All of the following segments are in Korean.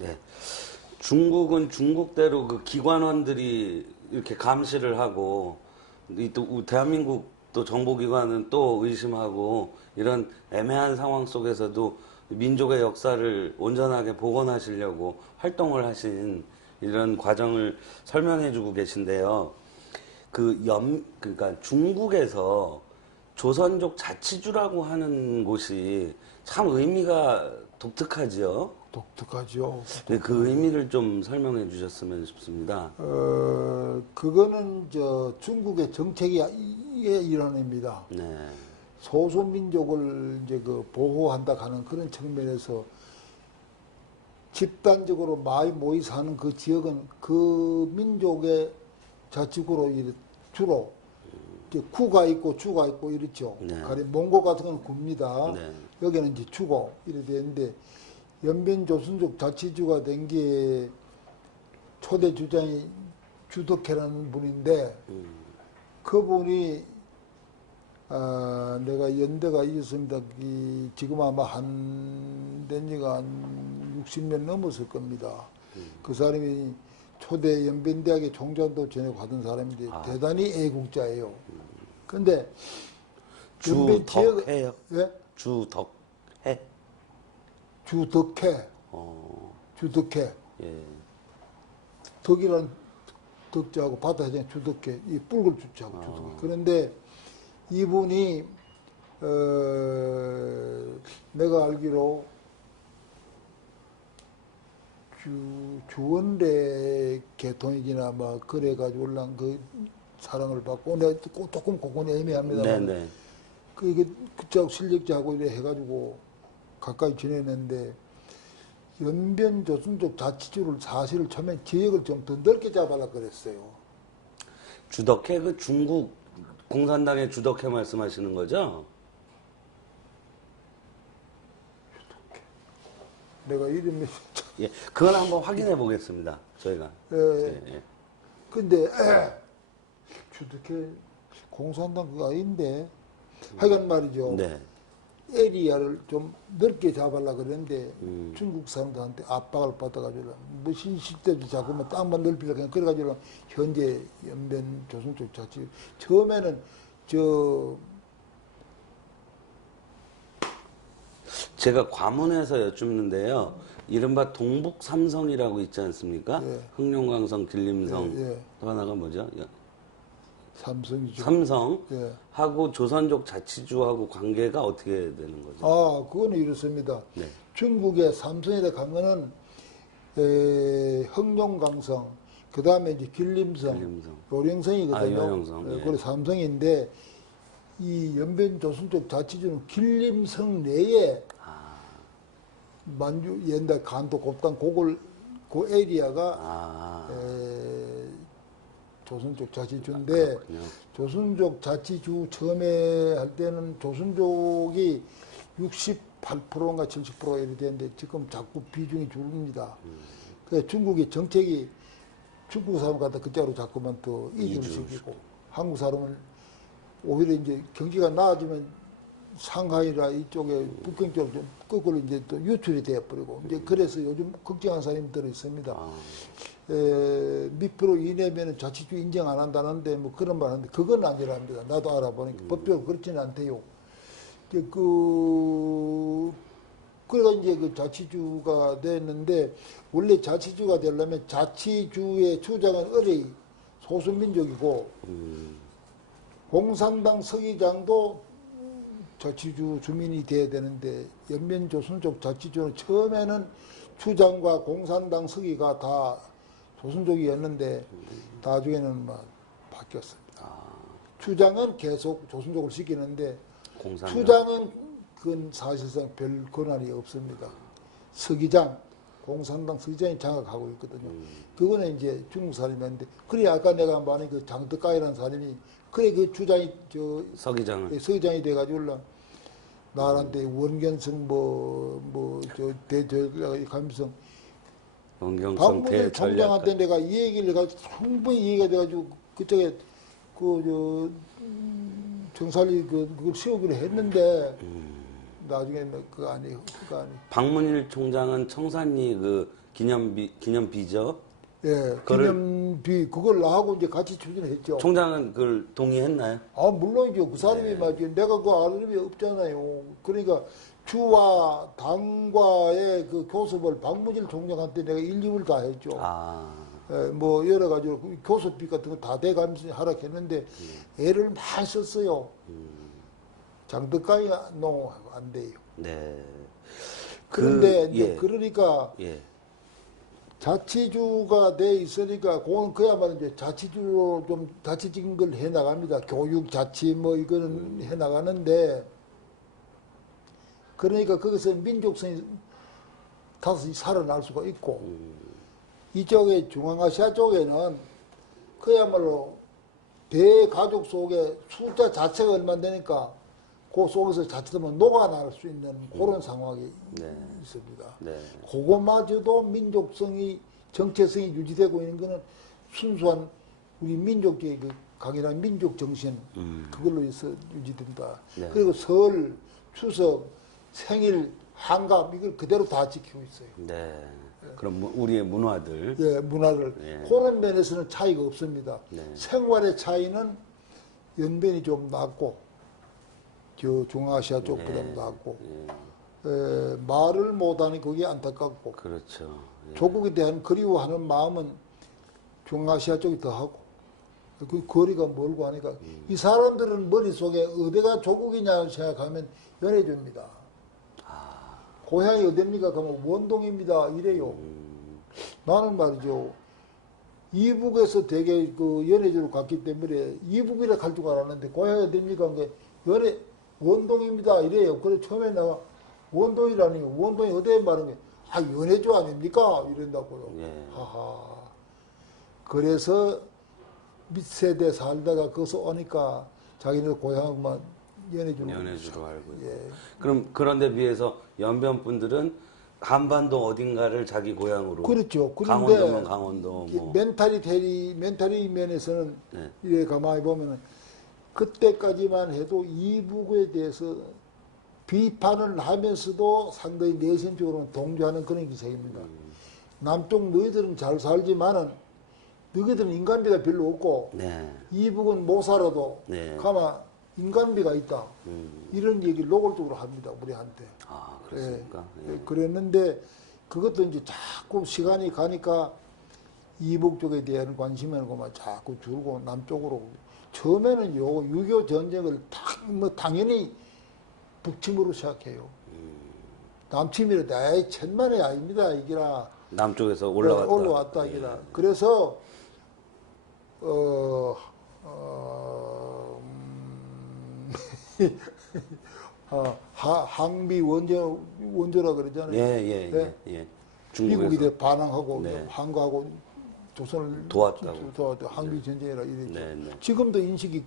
네. 중국은 중국대로 그 기관원들이 이렇게 감시를 하고, 또 대한민국 또 정보기관은 또 의심하고, 이런 애매한 상황 속에서도 민족의 역사를 온전하게 복원하시려고 활동을 하신 이런 과정을 설명해 주고 계신데요. 그러니까 중국에서 조선족 자치주라고 하는 곳이 참 의미가 독특하지요. 독특하죠. 네, 그 의미를 좀 설명해 주셨으면 싶습니다. 그거는 중국의 정책의 일환입니다. 네. 소수민족을 이제 보호한다 하는 그런 측면에서 집단적으로 많이 모이 사는 그 지역은 그 민족의 자치구로 주로 이제 구가 있고 주가 있고 이렇죠. 네. 가령 몽고 같은 건 구입니다. 네. 여기는 이제 주고 이래 되는데 연변 조선족 자치주가 된 게 초대 주장이 주덕회라는 분인데 그분이 내가 연대가 있었습니다. 지금 아마 된 지가 한 60년 넘었을 겁니다. 그 사람이 초대 연변대학의 총장도 지내고 하던 사람인데 대단히 애국자예요. 근데 주덕해요? 예? 주덕해? 주덕회. 주덕회. 예. 덕이란 덕자하고 바다에 주덕회. 이 붉을 주자하고 주덕회. 그런데 이분이 내가 알기로 주원래 개통이나 막 그래가지고 올란 그 사랑을 받고 내가 조금 그건 애매합니다만 네네. 그쪽 실력자하고 이래 해가지고 가까이 지내는데 연변 조선족 자치주를 사실 처음에 지역을 좀 더 넓게 잡아라 그랬어요. 주덕해 그 중국 공산당의 주덕해 말씀하시는 거죠? 내가 이름이 예. 그건 한번 확인해 보겠습니다. 저희가. 예. 근데 주덕해 공산당 그거 아닌데 하여간 말이죠. 네. 에리아를 좀 넓게 잡으려 그랬는데 중국 사람들한테 압박을 받아가지고 무슨 시대도 자꾸만 땅만 넓히려고 그냥 그래가지고 현재 연변 조선족 자치 처음에는 제가 과문해서 여쭙는데요. 이른바 동북 삼성이라고 있지 않습니까? 예. 흑룡강성, 길림성. 예. 또 하나가 뭐죠? 삼성이죠. 삼성. 예. 하고 조선족 자치주하고 관계가 어떻게 되는 거죠? 그거는 이렇습니다. 네. 중국의 삼성에 가면은 흑룡강성, 그 다음에 이제 길림성, 요령성이거든요. 요령성. 예. 그리고 삼성인데 이 연변 조선족 자치주는 길림성 내에 만주 옛날 간도 곱당 그 에리아가 조선족 자치주인데 조선족 자치주 처음에 할 때는 조선족이 68%인가 70% 이렇게 되는데 지금 자꾸 비중이 줄습니다. 그래서 중국의 정책이 중국 사람 갖다 그쪽으로 자꾸만 더 이주를 시키고 한국 사람은 오히려 이제 경기가 나아지면 상하이나 이쪽에 북경 쪽으로 좀 거꾸로 이제 또 유출이 되어버리고 이제 그래서 요즘 걱정하는 사람들이 있습니다. 몇 프로 이내면은 자치주 인정 안 한다는데 뭐 그런 말 하는데 그건 아니랍니다. 나도 알아보니까 법적으로 그렇지는 않대요. 그래가 이제 그 자치주가 됐는데 원래 자치주가 되려면 자치주의 주장은 어레이 소수민족이고 공산당 서기장도 자치주 주민이 돼야 되는데 연변조선족 자치주는 처음에는 주장과 공산당 서기가 다 조선족이었는데 나중에는 막 바뀌었습니다. 주장은 계속 조선족을 시키는데 주장은 그건 사실상 별 권한이 없습니다. 서기장, 공산당 서기장이 장악하고 있거든요. 그거는 이제 중국 사람이었는데 그래 아까 내가 말한 그 장덕가이라는 사람이 그래 그 주장이 서기장이 돼가지고 나한테 원견성 대감성 박문일 총장한테 내가 이 얘기를 해가지고 충분히 이해가 돼가지고 그쪽에 정살리 그걸 세우기로 했는데 나중에 그거 아니에요. 박문일 총장은 청산리 그 기념비죠. 예, 기념비 그걸 나하고 이제 같이 추진했죠. 총장은 그걸 동의했나요? 아, 물론이죠. 그 사람이 맞죠. 내가 그 알림이 없잖아요. 그러니까 주와 당과의 그 교섭을 박무질 총장한테 내가 일임을 다 했죠. 예, 뭐 여러 가지로 교섭비 같은 거 다 대가면서 하락했는데 애를 많이 썼어요. 장덕가에 안 돼요. 네. 그런데 예. 그러니까 예. 자치주가 돼 있으니까 그건 그야말로 이제 자치주로 좀 자치적인 걸 해 나갑니다. 교육 자치 뭐 이거는 해 나가는데 그러니까 거기서 민족성이 다시 살아날 수가 있고 이쪽에 중앙아시아 쪽에는 그야말로 대가족 속에 숫자 자체가 얼마 되니까 그 속에서 자칫하면 녹아날 수 있는 그런 상황이 있습니다. 네. 그것마저도 민족성이 정체성이 유지되고 있는 것은 순수한 우리 민족의 그 강인한 민족 정신 그걸로 해서 유지된다. 네. 그리고 설, 추석, 생일, 한갑 이걸 그대로 다 지키고 있어요. 네. 그럼 우리의 문화들. 예, 문화를 그런 면에서는 차이가 없습니다. 생활의 차이는 연변이 좀 낮고 저 중앙아시아 쪽보다는 낮고 말을 못하니 그게 안타깝고 그렇죠. 조국에 대한 그리워하는 마음은 중앙아시아 쪽이 더하고 그 거리가 멀고 하니까 이 사람들은 머릿속에 어디가 조국이냐 생각하면 연해줍니다. 고향이 어딥니까? 그러면 원동입니다. 이래요. 나는 말이죠. 이북에서 되게 그 연해주로 갔기 때문에 이북이라 갈 줄 알았는데 고향이 어딥니까? 연해 원동입니다. 이래요. 그래 처음에 내가 원동이라니 원동이 어디에 말하는 게 연해주 아닙니까? 이런다고요. 하하. 그래서 밑세대 살다가 거기서 오니까 자기네 고향만 연해주로 알고 있고. 그럼 그런데 비해서 연변 분들은 한반도 어딘가를 자기 고향으로. 그렇죠. 강원도면 강원도. 뭐. 멘탈리 면에서는 이래 가만히 보면은 그때까지만 해도 이북에 대해서 비판을 하면서도 상당히 내심적으로 동조하는 그런 기색입니다. 남쪽 너희들은 잘 살지만은 너희들은 인간비가 별로 없고 이북은 못 살아도 가만 인간비가 있다. 이런 얘기를 노골적으로 합니다. 우리한테. 아, 그렇습니까? 그랬는데 그것도 이제 자꾸 시간이 가니까 이북 쪽에 대한 관심은 그만 자꾸 줄고 남쪽으로. 처음에는 6.25 전쟁을 당연히 북침으로 시작해요. 남침이라 천만의 아닙니다. 이기라. 남쪽에서 올라왔다. 이기라. 그래서 항미 원조라 그러잖아요. 미국이 반항하고 한국하고 조선을 도왔다고. 항미 전쟁이라 이랬죠. 지금도 인식이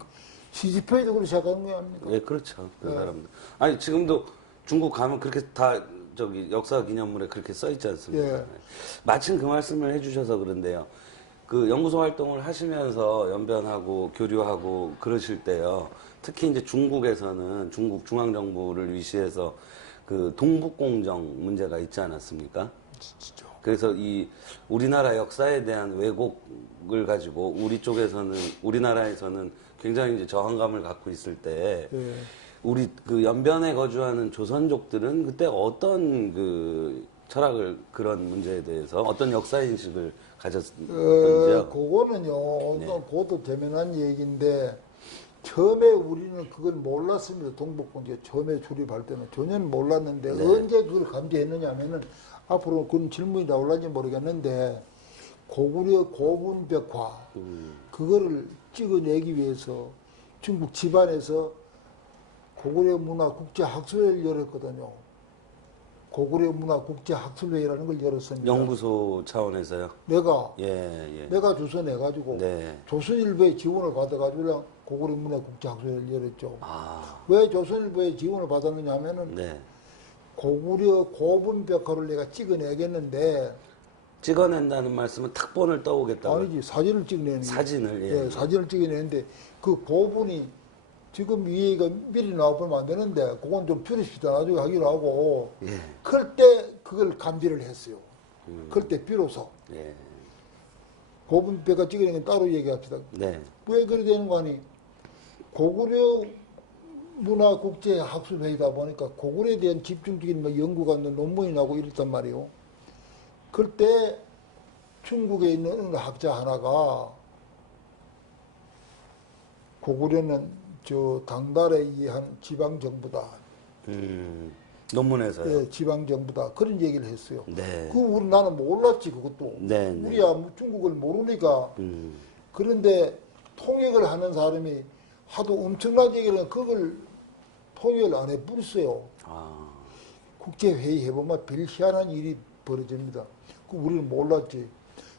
시집회에도 그렇게 시작하는 거 아닙니까? 예, 그렇죠. 그 사람들. 아니 지금도 중국 가면 그렇게 다 역사 기념물에 그렇게 써 있지 않습니까? 마침 그 말씀을 해주셔서 그런데요. 그 연구소 활동을 하시면서 연변하고 교류하고 그러실 때요. 특히 이제 중국에서는 중국 중앙정부를 위시해서 그 동북공정 문제가 있지 않았습니까? 진짜. 그래서 이 우리나라 역사에 대한 왜곡을 가지고 우리나라에서는 굉장히 이제 저항감을 갖고 있을 때 우리 그 연변에 거주하는 조선족들은 그때 어떤 그 철학을 그런 문제에 대해서 어떤 역사 인식을 가졌던지요? 그거는요. 그것도 대면한 얘기인데 처음에 우리는 그걸 몰랐습니다. 동북공제 처음에 출입할 때는 전혀 몰랐는데 언제 그걸 감지했느냐면은 앞으로 그런 질문이 나올는지 모르겠는데 고구려 고분벽화 그거를 찍어내기 위해서 중국 집안에서 고구려 문화 국제학술회를 열었거든요. 고구려 문화 국제학술회라는 걸 열었습니다. 연구소 차원에서요? 내가 조선해가지고 조선일보의 지원을 받아가지고 고구려 문화 국제학술회를 열었죠. 왜 조선일보의 지원을 받았느냐 하면은 고구려 고분벽화를 내가 찍어내겠는데 찍어낸다는 말씀은 탁본을 떠오겠다고? 아니지, 사진을 찍어내는 사진을 사진을 찍어내는데 그 고분이 지금 위에가 미리 나와보면 안 되는데 그건 좀 줄입시다 나중에 하기로 하고 그럴 때 그걸 감지를 했어요. 그때 비로소. 예. 고분배가 찍어낸 건 따로 얘기합시다. 네. 왜 그래 되는 거 아니? 고구려 문화국제학술회의다 보니까 고구려에 대한 집중적인 뭐 연구가 있는 논문이 나오고 이랬단 말이에요. 그때 중국에 있는 어느 학자 하나가 고구려는 저 당달에 의한 지방정부다. 논문에서요? 예, 지방정부다. 그런 얘기를 했어요. 네. 나는 몰랐지, 그것도. 네, 네. 우리야 중국을 모르니까. 그런데 통역을 하는 사람이 하도 엄청나게 얘기를 하면 그걸 통역을 안 해버렸어요. 아. 국제회의 해보면 별 희한한 일이 벌어집니다. 우리는 몰랐지.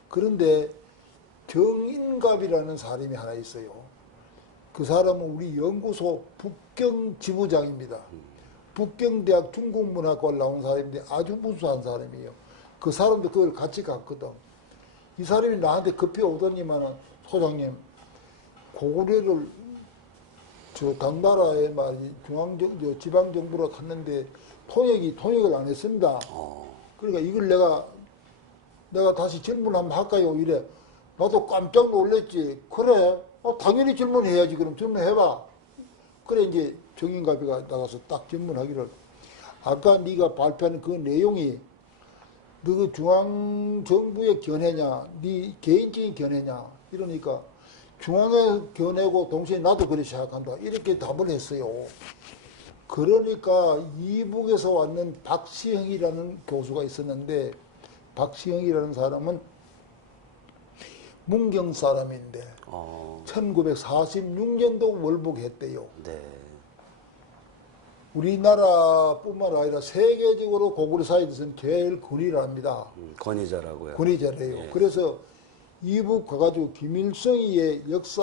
그런데 정인갑이라는 사람이 하나 있어요. 그 사람은 우리 연구소 북경 지부장입니다. 북경대학 중국문학과를 나온 사람인데 아주 무수한 사람이에요. 그 사람도 그걸 같이 갔거든. 이 사람이 나한테 급히 오더니만은 소장님, 고구려를 저 당나라에 말이 지방정부로 갔는데 통역을 안 했습니다. 그러니까 이걸 내가 다시 질문 한번 할까요? 이래. 나도 깜짝 놀랐지. 그래. 당연히 질문해야지. 그럼 질문해봐. 그래 이제 정인갑이가 나가서 딱 질문하기를 아까 네가 발표하는 그 내용이 너 그 중앙정부의 견해냐 네 개인적인 견해냐 이러니까 중앙의 견해고 동시에 나도 그렇게 생각한다. 이렇게 답을 했어요. 그러니까 이북에서 왔는 박시형이라는 교수가 있었는데 박시형이라는 사람은 문경 사람인데 1946년도 월북했대요. 네. 우리나라뿐만 아니라 세계적으로 고구려 사회에서는 제일 권위랍니다. 권위자라고요. 권위자래요. 예. 그래서 이북 가가지고 김일성이의 역사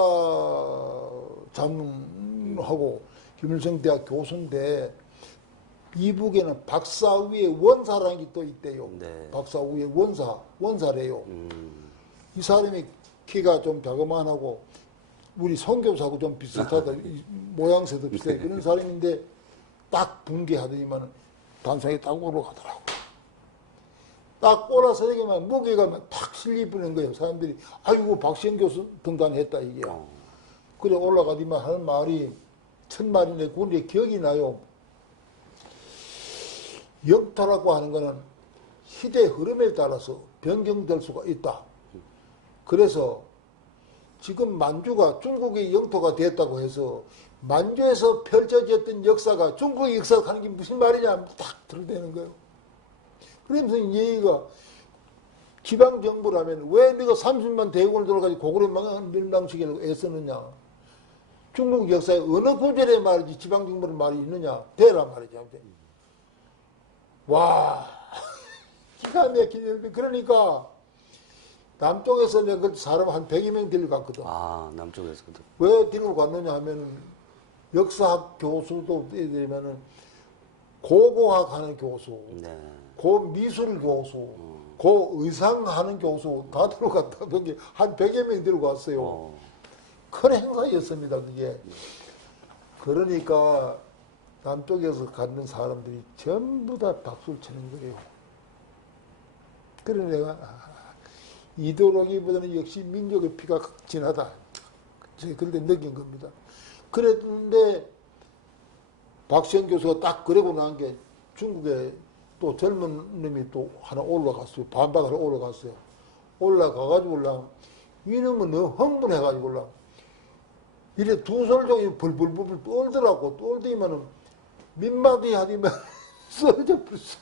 자문하고 김일성 대학 교수인데 이북에는 박사위의 원사라는 게 또 있대요. 네. 박사위의 원사래요. 이 사람이 키가 좀 자그만하고 우리 son교사하고 좀 비슷하다. 모양새도 비슷해. 그런 사람인데 딱 붕괴하더니만 단상에 딱 올라가더라고. 딱 올라서기만 무게가 탁 실리버린 거예요. 사람들이 아이고 박시영 교수 등단했다 이게. 그래 올라가더니만 하는 말이 첫 말인데 그런데 기억이 나요. 영토라고 하는 거는 시대 흐름에 따라서 변경될 수가 있다. 그래서 지금 만주가 중국의 영토가 됐다고 해서 만주에서 펼쳐졌던 역사가 중국의 역사가 하는 게 무슨 말이냐 딱 들어대는 거예요. 그러면서 얘기가 지방정부라면 왜 네가 30만 대군을 들어가지고 고구려만 밀당시키려고 애쓰느냐. 중국 역사에 어느 구절에 말이지 지방정부는 말이 있느냐. 대라 말이죠. 와 기가 막히는데 그러니까 남쪽에서 내가 사람 한 100여 명 데리고 갔거든. 아, 남쪽에서도. 왜 데리고 갔느냐 하면은 역사학 교수도 되면은 고고학 하는 교수, 네. 고미술 교수, 고의상 하는 교수 다 들어갔다. 그게 한 100여 명 데리고 갔어요. 큰 행사였습니다, 그게. 그러니까 남쪽에서 갖는 사람들이 전부 다 박수를 치는 거예요. 그래 내가 이데올로기보다는 역시 민족의 피가 진하다. 그런데 느낀 겁니다. 그랬는데 박시영 교수가 딱 그러고 난 게 중국에 또 젊은 놈이 또 하나 올라갔어요. 반박을 올라갔어요. 올라가가지고 이놈은 너무 흥분해가지고 이래 두 솔종이 벌벌벌 떨더라고. 떨더니만은 민마디 하디만 쓰러져 버렸어.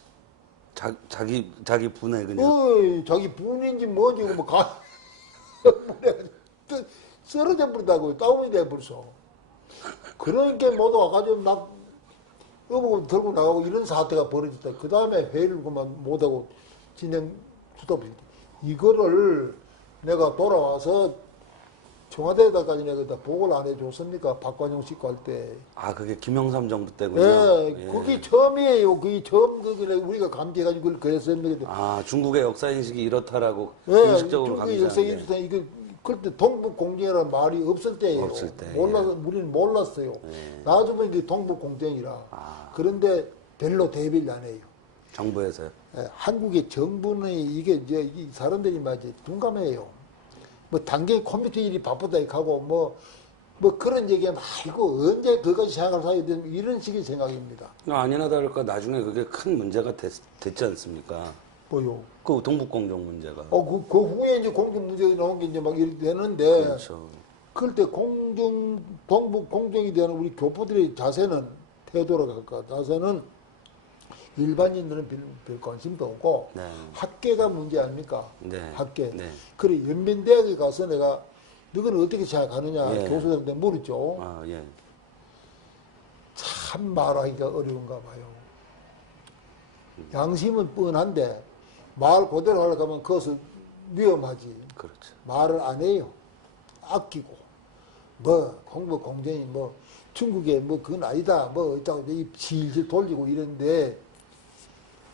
자기 분에 그냥. 자기 분인지 뭐지, 쓰러져 버린다고, 다운이 돼 버렸어. 그러니까 모두 와가지고 막, 어부금 들고 나가고 이런 사태가 벌어졌다. 그 다음에 회의를 그만 못하고 진행 수도 이거를 내가 돌아와서 청와대에다까지 내가 보고를 안 해줬습니까? 박관영 씨거 할 때. 아, 그게 김영삼 정부 때군요. 예, 그게 처음이에요. 그게 처음, 우리가 감지해가지고 그걸 그랬습니다. 아, 중국의 역사인식이 이렇다라고 예, 공식적으로 중국의 역사인식 이거 그때 동북공정이라는 말이 없을 때예요. 없을 때. 우리는 몰랐어요. 예. 나중에 이제 동북공정이라. 그런데 별로 대비를 안 해요. 정부에서요? 한국의 정부는 이게 이제 이 사람들이 맞지 둔감해요. 뭐 당연히 컴퓨터 일이 바쁘다 이렇게 하고 뭐 그런 얘기하면 아이고 언제 그것까지 생각을 사야 되는 이런 식의 생각입니다. 아니나 다를까 나중에 그게 큰 문제가 됐지 않습니까? 뭐요? 그 동북공정 문제가. 그 후에 이제 공정 문제가 나온 게 이제 막 이렇게 되는데 그렇죠. 그럴 때 동북 공정에 대한 우리 교포들의 자세는 태도로 갈까 자세는 일반인들은 별 관심도 없고 네. 학계가 문제 아닙니까? 네. 학계. 네. 그래 연변대학에 가서 내가 너는 어떻게 생각하느냐 예. 교수들한테 물었죠. 아, 예. 참 말하기가 어려운가 봐요. 양심은 뻔한데 말 그대로 하려고 하면 그것은 위험하지. 그렇죠. 말을 안 해요. 아끼고 뭐 공부 공정이 뭐 중국에 뭐 그건 아니다. 뭐 어쩌고 이 질질 돌리고 이런데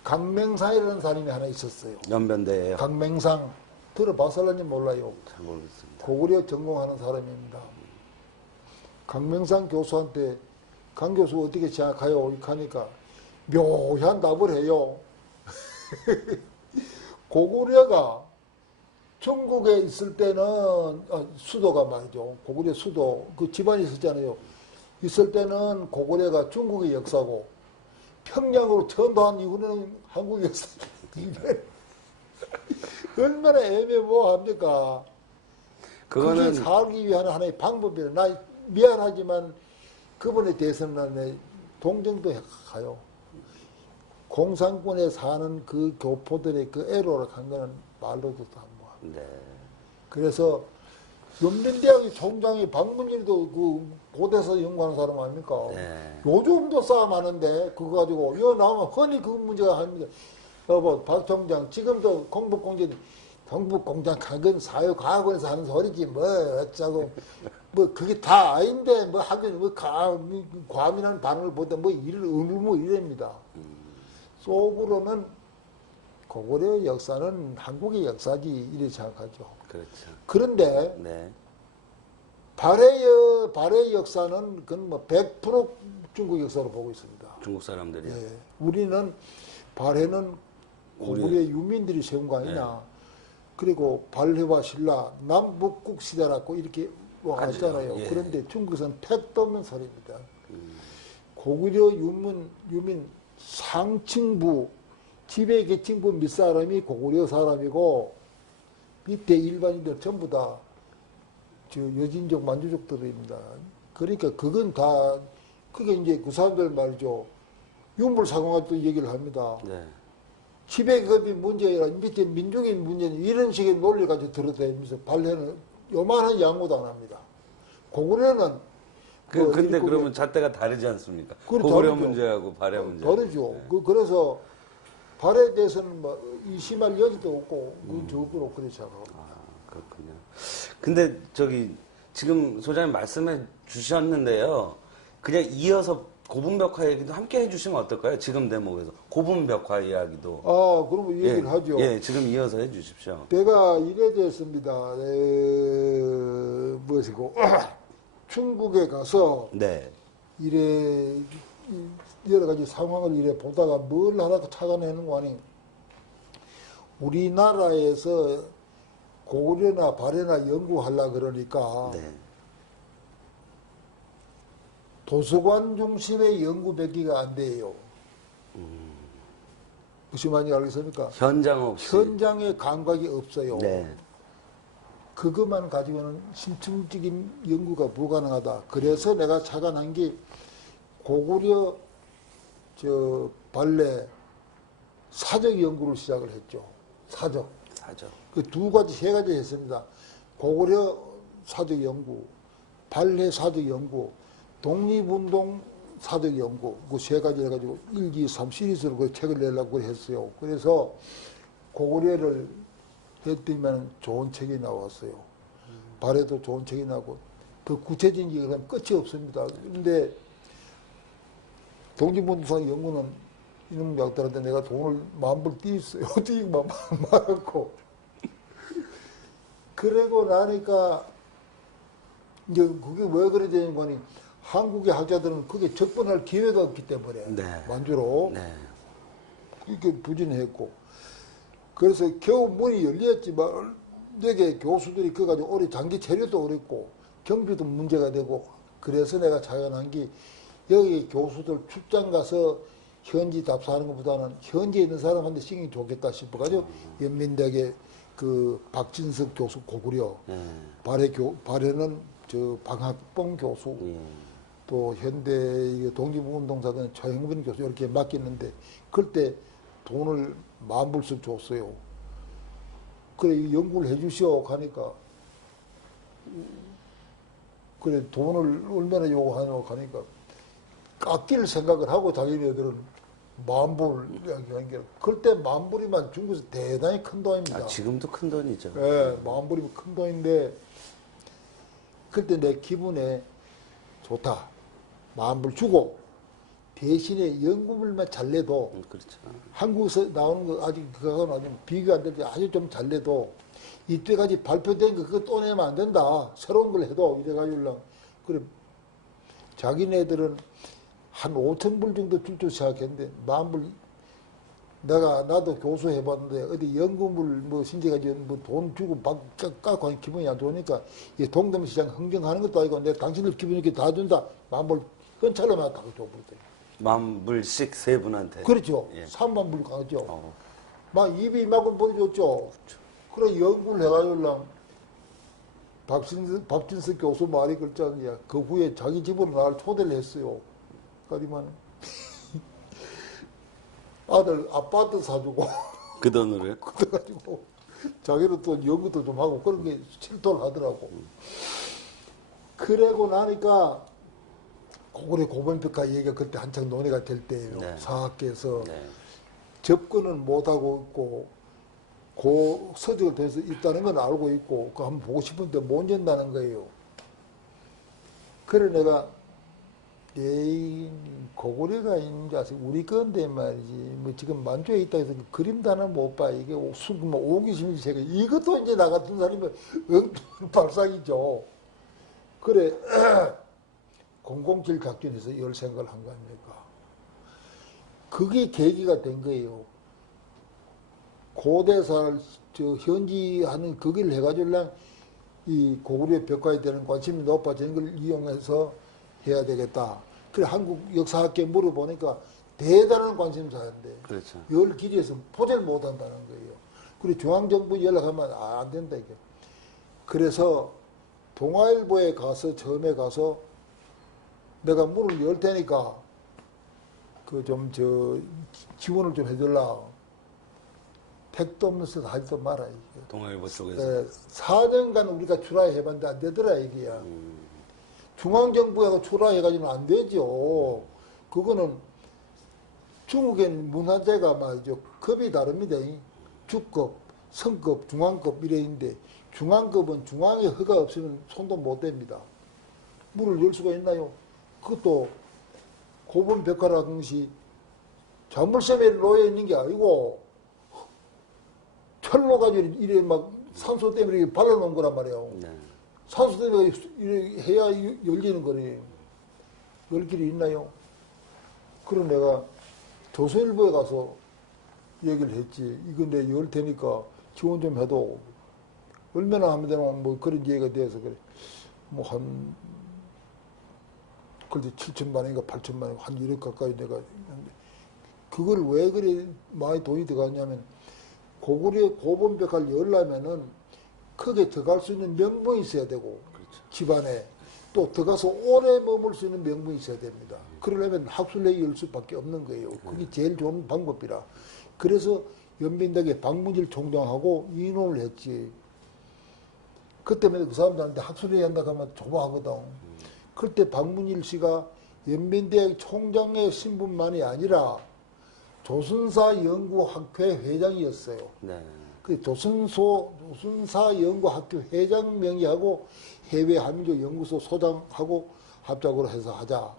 강맹상이라는 사람이 하나 있었어요. 연변대예요. 강맹상 들어봤을런지 몰라요. 잘 모르겠습니다. 고구려 전공하는 사람입니다. 강명상 교수한테 강 교수 어떻게 생각해요? 이렇게 하니까 묘한 답을 해요. 고구려가 중국에 있을 때는 수도가 말이죠. 고구려 수도 그 집안이 있었잖아요. 있을 때는 고구려가 중국의 역사고 평양으로 전도한 이후는 한국의 역사. 얼마나 애매모호합니까? 그거는 그게 살기 위한 하나의 방법이에요. 나 미안하지만 그분에 대해서는 내 동정도 가요. 공산권에 사는 그 교포들의 그 애로를 한 거는 말로도 다 뭐. 네. 그래서 연변대학의 총장이 박문일도 그 고대에서 연구하는 사람 아닙니까? 네. 요즘도 싸움하는데 그거 가지고 이거 나오면 흔히 그 문제가 아닙니다. 여보 박 총장 지금도 경북공장 강은 사회과학원에서 하는 소리지 뭐 어쩌고 뭐 그게 다 아닌데 뭐 하긴 뭐 과민한 반응을 보다 뭐 뭐 이랍니다. 속으로는 고구려 역사는 한국의 역사지 이래 생각하죠. 그렇죠. 그런데 네. 발해의 역사는 그건 뭐 100% 중국 역사로 보고 있습니다. 중국 사람들이요. 예. 우리는 발해는 고구려 유민들이 세운 거 아니냐. 네. 그리고 발해와 신라 남북국 시대라고 이렇게 하잖아요. 예. 그런데 중국에서는 택도 없는 소리입니다. 고구려 유민 상층부 지배계층부 밑사람이 고구려 사람이고 밑에 일반인들 전부 다 여진족 만주족들입니다. 그러니까 그건 다 그게 이제 그 사람들 말이죠. 유물사공학 또 얘기를 합니다. 네. 지배급이 문제라 밑에 민족의 문제는 이런 식의 논리를 가지고 들어다니면서 발해는 요만한 양보도 안 합니다. 고구려는 근데 그러면 잣대가 다르지 않습니까? 고구려 다르죠. 문제하고 발해 문제. 다르죠. 네. 그래서 발해에 대해서는 뭐 의심할 여지도 없고 그 적으로 그렇게 생각하고. 그렇군요. 근데 지금 소장님 말씀해 주셨는데요. 그냥 이어서 고분벽화 얘기도 함께 해주시면 어떨까요? 지금 대목에서 고분벽화 이야기도. 그럼 얘기를 하죠. 예, 지금 이어서 해주십시오. 내가 이래 됐습니다. 무엇이고 중국에 가서 네. 이래 여러 가지 상황을 이래 보다가 뭘 하다가 찾아내는 거 아니? 우리나라에서 고구려나 발해나 연구하려 그러니까 네. 도서관 중심의 연구밖에가 안 돼요. 무슨 말인지 알겠습니까? 현장 없이. 현장에 감각이 없어요. 네. 그것만 가지고는 심층적인 연구가 불가능하다. 그래서 내가 착안한 게 고구려 발레 사적 연구를 시작을 했죠. 사적. 그 두 가지, 세 가지 했습니다. 고구려 사적 연구, 발레 사적 연구, 독립운동 사적 연구, 그 세 가지 해가지고 1, 2, 3 시리즈로 그 책을 내려고 했어요. 그래서 고구려를 했더니만 좋은 책이 나왔어요. 발해도 좋은 책이 나고, 그 구체적인 얘기를 하면 끝이 없습니다. 그런데 독립운동 연구는 이놈 약들한테 내가 돈을 만불 띄었어요. 띄기만 말았고. 그러고 나니까, 이제 그게 왜 그래 되는 거니, 한국의 학자들은 그게 접근할 기회가 없기 때문에, 네. 만주로. 네. 이렇게 부진했고. 그래서 겨우 문이 열렸지만, 여기 교수들이 그거 가지고 오래 장기 체류도 어렵고, 경비도 문제가 되고, 그래서 내가 자연한 게, 여기 교수들 출장 가서 현지 답사하는 것보다는 현지에 있는 사람한테 신경이 좋겠다 싶어가지고, 연민대학의 그 박진석 교수 고구려, 발해는 저 방학봉 교수, 또 현대 독립운동사든 최영빈 교수 이렇게 맡겼는데, 그때 돈을 10,000불씩 줬어요. 그래, 연구를 해주시오 하니까, 그래, 돈을 얼마나 요구하냐고 하니까, 깎일 생각을 하고 자기네들은 10,000불 이야기한 게, 그때 10,000불이면 중국에서 대단히 큰 돈입니다. 아, 지금도 큰 돈이죠. 예, 10,000불이면 큰 돈인데, 그때 내 기분에 좋다. 10,000불 주고, 대신에 연구물만 잘 내도, 그렇죠. 한국에서 나오는 거 아직 그거는 아주 비교가 안 되지. 아주 좀 잘 내도, 이때까지 발표된 거 그거 또 내면 안 된다. 새로운 걸 해도 이래가지고, 그래, 자기네들은 한 5,000불 정도 줄 줄 생각했는데, 10,000불, 나도 교수 해봤는데, 어디 연구물, 뭐, 신제가지고 뭐돈 주고 막 깎고 하니 기분이 안 좋으니까, 이 동대문시장 흥정하는 것도 아니고, 내가 당신들 기분 이렇게 다 준다. 10,000불, 현찰로만 다 줘버렸더니. 10,000불씩 세 분한테. 그렇죠. 예. 30,000불 가죠. 막 입이 이만큼 보여줬죠. 그래, 연구를 해가지고, 박진석 교수 말이 그랬잖아요. 그 후에 자기 집으로 나를 초대를 했어요. 그러니까 아들 아파트 사주고 그 돈으로요? 그래가지고 자기는 또 연구도 좀 하고 그런 게 실토를 하더라고. 그러고 나니까 고구려 고변평가 얘기가 그때 한창 논의가 될 때예요. 네. 사학계에서 네. 접근은 못하고 있고 고 서적을 통해서 있다는 건 알고 있고 그거 한번 보고 싶은데 못 연다는 거예요. 그래 내가 에이 고구려가 있는 줄 아세요? 우리 건데 말이지 뭐 지금 만주에 있다 해서 그림도 하나 못 봐. 이게 뭐 오기심일체가 이것도 이제 나 같은 사람이 엉뚱한 발상이죠. 그래 007 작전에서 열 생각을 한 거 아닙니까? 그게 계기가 된 거예요. 고대사를 현지 하는 거기를 해가지고 이 고구려 벽화에 대한 관심이 높아지는 걸 이용해서 해야 되겠다. 그래 한국 역사학계 물어보니까 대단한 관심사인데 그렇죠. 열 길이에서 포절 못한다는 거예요. 그리고 중앙정부 연락하면 안 된다 이게. 그래서 동아일보에 가서 처음에 가서 내가 문을 열 테니까 그 좀 지원을 좀 해달라. 택도 없면서 하지도 마라 이게. 동아일보 쪽에서. 네, 4년간 우리가 출하해봤는데 안 되더라 이게야. 중앙정부하고 출하해가지고는 안 되죠. 그거는 중국엔 문화재가 말이죠. 급이 다릅니다. 주급, 성급, 중앙급 이래 있는데 중앙급은 중앙에 허가 없으면 손도 못 댑니다. 문을 열 수가 있나요? 그것도 고분벽화라는 것이 자물쇠에 놓여 있는 게 아니고 철로 가지고 이래 막 산소 때문에 이렇게 발라놓은 거란 말이에요. 네. 산소 때문에 이렇게 해야 열리는 거네. 열 길이 있나요? 그럼 내가 조선일보에 가서 얘기를 했지. 이거 내 열 테니까 지원 좀 해도 얼마나 하면 되나 뭐 그런 얘기가 돼서 그래. 뭐 한 그래도 7천만 원인가 8천만 원 한 1억 가까이 내가 했는데 그걸 왜 그래 많이 돈이 들어갔냐면 고구려 고분벽화를 열려면은 크게 들어갈 수 있는 명분이 있어야 되고 그렇죠. 집안에 또 들어가서 오래 머물 수 있는 명분이 있어야 됩니다. 그러려면 학술회의 열 수밖에 없는 거예요. 그게 제일 좋은 방법이라. 그래서 연민대학의 박문질 총장하고 인원을 했지. 그때문에 그 사람들한테 학술회의 한다고 하면 조바하거든. 그때 박문일 씨가 연민대학 총장의 신분만이 아니라 조선사연구학회 회장이었어요. 네. 그 조선사연구학회 회장 명의하고 해외 한민족 연구소 소장하고 합작으로 해서 하자.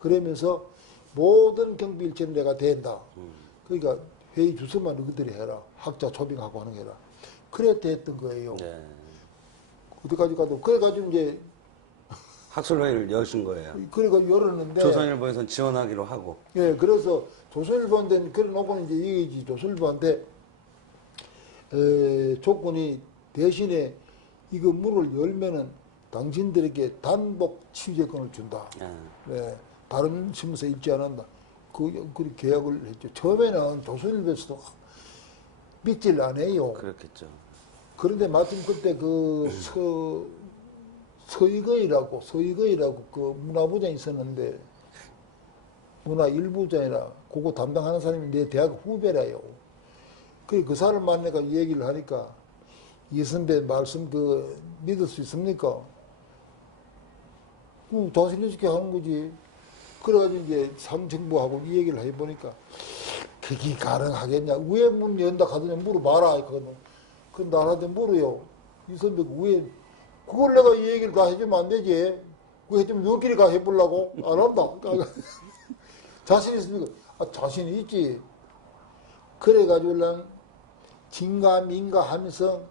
그러면서 모든 경비 일체는 내가 된다. 그러니까 회의 주소만 너희들이 해라. 학자 초빙하고 하는 게 해라. 그래 됐던 거예요. 네. 어디까지 가도 그래가지고 이제 학술회의를 여신 거예요. 그러니까 열었는데. 조선일보에서는 지원하기로 하고. 예, 그래서 조선일보한테는 그래 놓고는 이제 이게 조선일보한테 조건이 대신에 이거 문을 열면은 당신들에게 단독 취재권을 준다. 네, 다른 신문사에 읽지 않는다. 그 계약을 했죠. 처음에는 조선일보에서도 믿질 안 해요. 그렇겠죠. 그런데 마침 그때 그 서희거이라고 그 문화부장이 있었는데 문화 일부장이라 그거 담당하는 사람이 내 대학 후배라요. 그 사람 만나가 얘기를 하니까 이 선배 말씀 믿을 수 있습니까? 자신 있게 하는 거지. 그래가지고 이제 상정부하고 이 얘기를 해보니까 그게 가능하겠냐. 왜 문 연다 하더니 물어봐라. 그 나한테 물어요. 이 선배가 왜 그걸 내가 이 얘기를 다 해주면 안 되지. 그거 해주면 너끼리 가 해보려고 안 한다. 자신 있습니까? 자신이 있지. 그래가지고 난 진가민가 하면서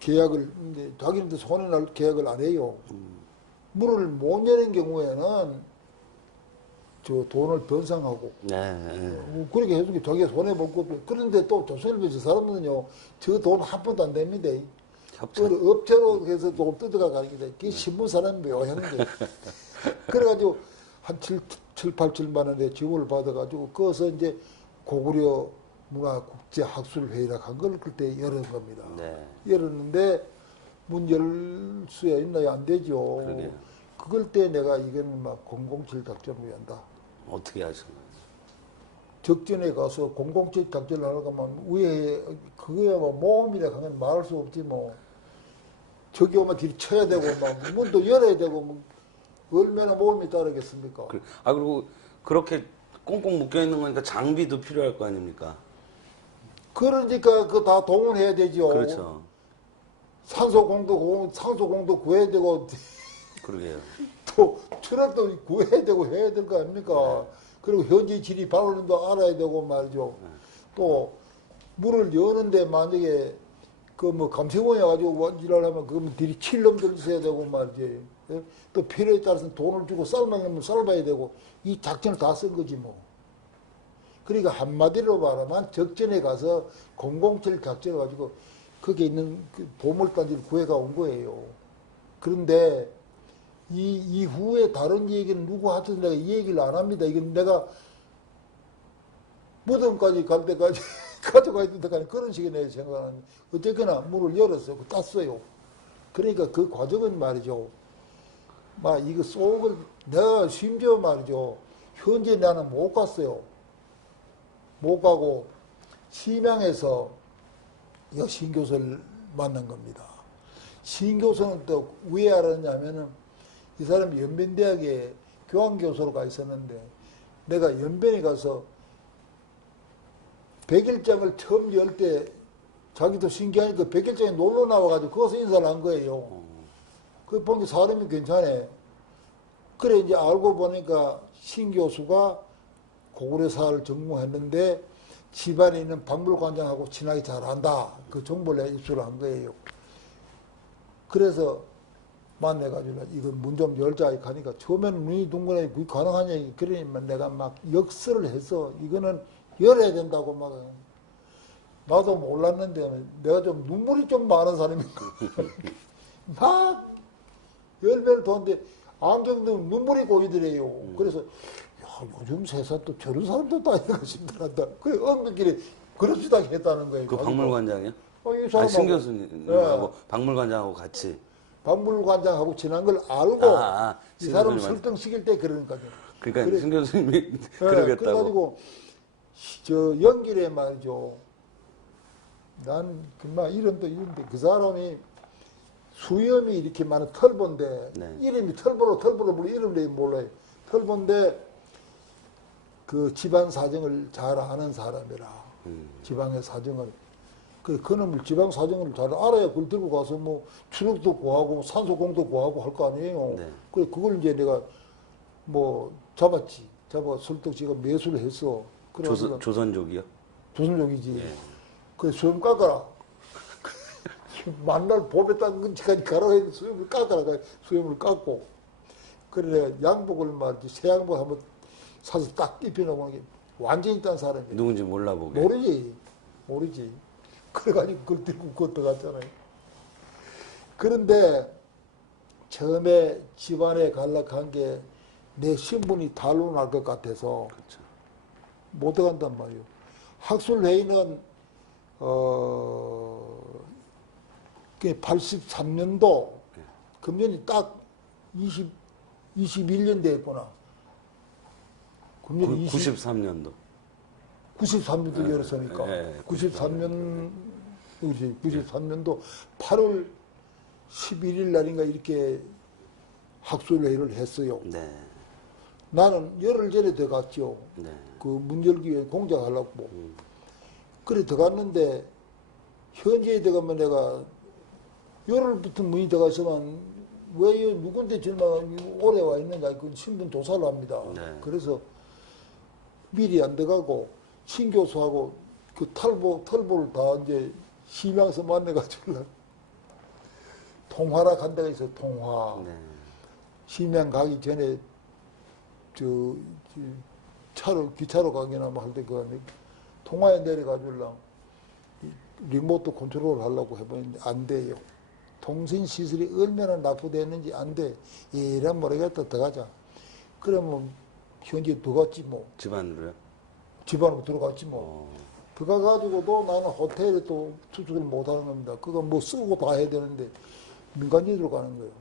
계약을, 이제 자기네들 손에 날 계약을 안 해요. 문을 못 여는 경우에는 저 돈을 변상하고. 그렇게 해준 게 자기가 손해볼 거 없고. 그런데 또 조선일보 저 사람들은요, 저 돈 한 푼도 안 됩니다. 업체로 해서 돈 뜯어가 가는 게, 그게 신문 사람이 묘하는 게. 그래가지고 한 7, 8천만 원의 지원을 받아가지고, 거기서 이제 고구려 문화국제학술회의라 한 걸 그때 열은 겁니다. 열었는데, 문 열 수야 있나요? 안 되죠. 그러게요. 그걸 때 내가 이거는 막 007 작전을 한다. 어떻게 하셨나요? 적전에 가서 007 작전을 하려고 하면 위에 그거야 뭐 모험이라 하면 말할 수 없지 뭐. 저기 오면 뒤로 쳐야 되고 막 문도 열어야 되고 뭐 얼마나 모험이 따르겠습니까? 그리고 그렇게 꽁꽁 묶여 있는 거니까 장비도 필요할 거 아닙니까? 그러니까 그거 다 동원해야 되죠. 그렇죠. 산소공도 구해야 되고 그러게요. 또 트럭도 구해야 되고 해야 될 거 아닙니까? 그리고 현지 지리 발원도 알아야 되고 말이죠. 또 문을 여는데 만약에 그 뭐 감시원이 가지고 원질을 하면 그러면 들이 칠놈들 있어야 되고 말이지. 또 필요에 따라서 돈을 주고 삶아내면 삶아야 되고 이 작전을 다 쓴 거지 뭐. 그러니까 한마디로 말하면 적전에 가서 007 작전을 가지고 거기에 있는 그 보물단지를 구해가 온 거예요. 그런데 이 이후에 다른 얘기는 누구 하여튼 내가 이 얘기를 안 합니다. 이건 내가 무덤까지 갈 때까지 가져가야 된다는 그런 식의 내 생각은 어쨌거나 문을 열었어요. 땄어요. 그러니까 그 과정은 말이죠. 막 이거 속을 내가 심지어 말이죠. 현재 나는 못 갔어요. 못 가고 심양에서 신교수를 만난 겁니다. 신교수는 또 왜 알았냐면은 이 사람이 연변대학에 교환교수로 가 있었는데 내가 연변에 가서 백일장을 처음 열 때 자기도 신기하니까 백일장에 놀러 나와가지고 거기서 인사를 한 거예요. 그 보니까 사람이 괜찮아. 그래 이제 알고 보니까 신교수가 고구려사를 전공했는데 집안에 있는 박물관장하고 친하게 잘한다. 그 정보를 내가 입수를 한 거예요. 그래서 만나가지고 이거 문 좀 열자 하니까 처음에는 눈이 둥근해 그게 가능하냐 그러니까 내가 막 역설을 해서 이거는 열어야 된다고 막 나도 몰랐는데 내가 좀 눈물이 좀 많은 사람인가 막 열매를 도는데 안경도 눈물이 고이더래요. 그래서 야, 요즘 세상 또 저런 사람도 다 있는가 싶더란다. 그래 엉근길에 그렇지도 했다는 거예요. 그 박물관장이요? 신 교수님하고 박물관장하고 같이. 박물관장하고 지난 걸 알고 이 사람 설득시킬 때 그러니까요. 그러니까 신 교수님이 그러겠다고. 그래가지고 저 연길에 말이죠. 난 그만 이름도 이런데 그 사람이 수염이 이렇게 많은 털보인데 이름이 털보로 부르 이름도 몰라요. 털보인데 그 집안 사정을 잘 아는 사람이라 지방의 사정을. 그놈을 지방 사정을 잘 알아야 그걸 들고 가서 뭐 추력도 구하고 산소공도 구하고 할 거 아니에요. 그래 그걸 이제 내가 뭐 잡았지. 잡아 설득지가 매수를 했어. 조선족이요? 조선족이지. 그래 수염 깎아라. 만날 봄에 딱 근처까지 가라고 했는데 수염을 깎아라. 수염을 깎고 그래 양복을 말이지 새 양복 한번 사서 딱 입혀놓고 게 완전히 딴 사람이에요. 누군지 몰라보게. 모르지. 그래가지고 그걸 들고 그거 들어갔잖아요. 그런데 처음에 집안에 갈락한 게 내 신분이 탄로 날 것 같아서 그렇죠. 못 들어간단 말이에요. 학술회의는 83년도 금년이 딱 21년 됐구나. 금년이 93년도. 93년도 열었으니까. 93년, 그렇지. 93년도 8월 11일 날인가 이렇게 학술회의를 했어요. 네. 나는 열흘 전에 들어갔죠. 네. 그 문 열기 위해 공작하려고. 그래 들어갔는데 현지에 들어가면 내가 열흘부터 문이 들어가서만 왜 누군데 전화가 오래 와 있는가 그 신분 조사를 합니다. 네. 그래서 미리 안 들어가고 신교수하고 그 털보를 다 이제 심양서 만나가지고 통화라 간다고 해서 통화. 네. 심양 가기 전에 기차로 가기나 뭐 할 때 그 통화에 내려가지고 리모트 컨트롤 하려고 해보는데 안 돼요. 통신 시설이 얼마나 나쁘됐는지 안 돼. 이런 모르겠다 들어가자. 그러면 현지에 들어갔지 뭐. 집안으로요? 집안으로 들어갔지 뭐. 들어가가지고도 나는 호텔에 또 투숙을 못하는 겁니다. 그거 뭐 쓰고 다 해야 되는데 민간인으로 가는 거예요.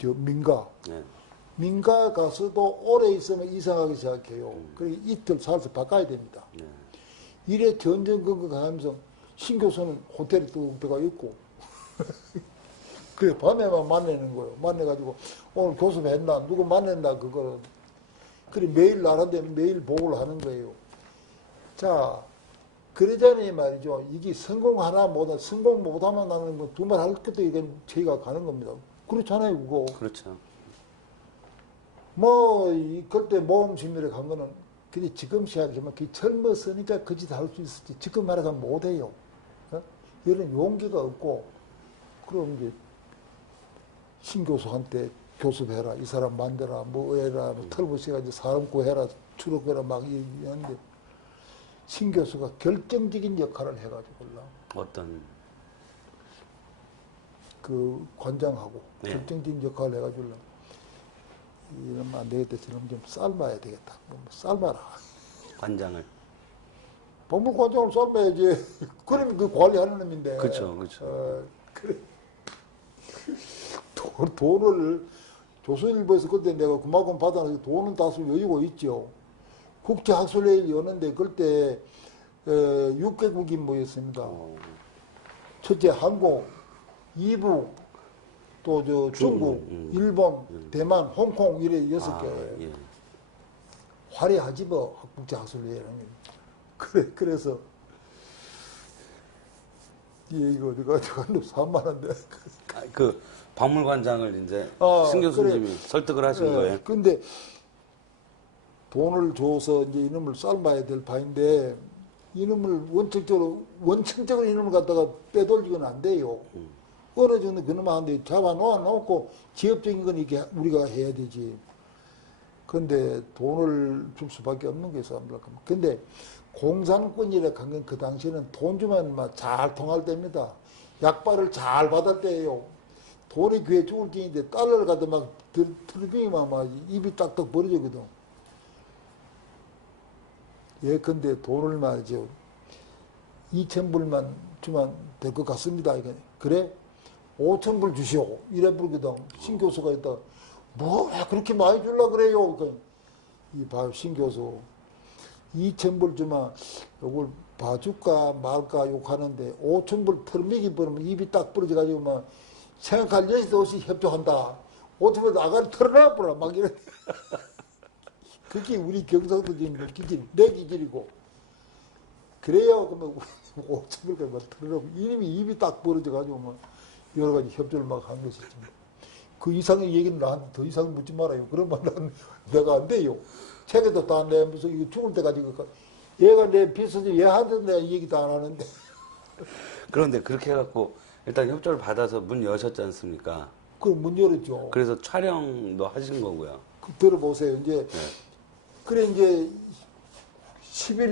저 민가. 네. 민가 가서도 오래 있으면 이상하기 시작해요. 그리고 이틀 살서 바꿔야 됩니다. 네. 이래 전전긍긍하면서 신 교수는 호텔에 뚝 들어가 있고 그래 밤에만 만나는 거예요. 만나가지고 오늘 교수님 했나 누구 만났나 그거를 그래 매일 나란데 매일 보고를 하는 거예요. 자 그러자니 말이죠. 이게 성공하나 못하나 성공 못하면 나는 뭐 두말 할 것도 이건 저희가 가는 겁니다. 그렇잖아요 그거. 그렇죠. 뭐 그때 모험심리를 간 거는 근데 지금 시작하지만 그 젊었으니까 그 짓 할 수 있었지 지금 말하면 못해요. 어? 이런 용기가 없고 그럼 이제 신 교수한테 교습해라 이 사람 만들어라 뭐 해라 뭐 털보시가 이제 사람 구해라 추록해라 막 얘기하는데 신 교수가 결정적인 역할을 해가지고 어떤? 그 관장하고 네. 결정적인 역할을 해가지고 이러면 안 되겠다. 저놈 좀 삶아야 되겠다. 뭐 삶아라. 관장을. 박물관장을 삶아야지. 그러면 그 관리하는 놈인데. 그렇죠, 그렇죠. 그래. 돈을 조선일보에서 그때 내가 그만큼 받아서 돈은 다수 여유고 있죠. 국제학술회의를 여는데 그때 6개국이 모였습니다. 첫째 한국, 이북, 또 중국, 일본, 대만, 홍콩 이래 6개. 예. 화려하지 뭐 국제학술회의라는 게. 그래서 이거 어디가 3만 원대. 그 박물관장을 이제 신 교수님이 그래. 설득을 하신 거예요. 근데 돈을 줘서 이제 이놈을 삶아야 될 바인데 이놈을 원칙적으로 이놈을 갖다가 빼돌리고는 안 돼요. 어느 정도 그놈한테 잡아놓고 지역적인 건 이게 우리가 해야 되지. 근데 돈을 줄 수밖에 없는 게 사람들. 근데 공산권이라 한 건 그 당시에는 돈 주면 막 잘 통할 때입니다. 약발을 잘 받을 때예요. 돈이 귀에 죽을 게인데 달러를 갖다 막 들비면 막 입이 딱딱 벌어지거든. 예, 근데 돈을 말이죠. 2,000불만 주면 될 것 같습니다. 이게. 그래? 5,000불 주시오. 이래 부르거든. 신 교수가 있다가, 뭐, 왜 그렇게 많이 주려고 그래요? 이 신 교수. 2,000불 주면 이걸 봐줄까 말까 욕하는데 5,000불 털미기 버리면 입이 딱 부러져가지고 막 생각할 여지도 없이 협조한다. 5,000불 아가리 털어놔버려. 막 이래. 그게 우리 경상도적인 기질, 내 기질이고. 그래요. 그러면 5,000불까지 막 털어놓고 이름이 입이 딱 벌어져가지고 막 여러 가지 협조를 막 한 것이지. 그 이상의 얘기는 나한테 더 이상 묻지 말아요. 그러면 난 내가 안 돼요. 책에도 다 내 무슨 이거 죽을 때까지 얘가 내 비서지 얘한테 내가 얘기 다 안 하는데. 그런데 그렇게 해갖고 일단 협조를 받아서 문 여셨지 않습니까? 그럼 문 열었죠. 그래서 촬영도 하신 거고요. 들어보세요. 이제 네. 그래 이제 10일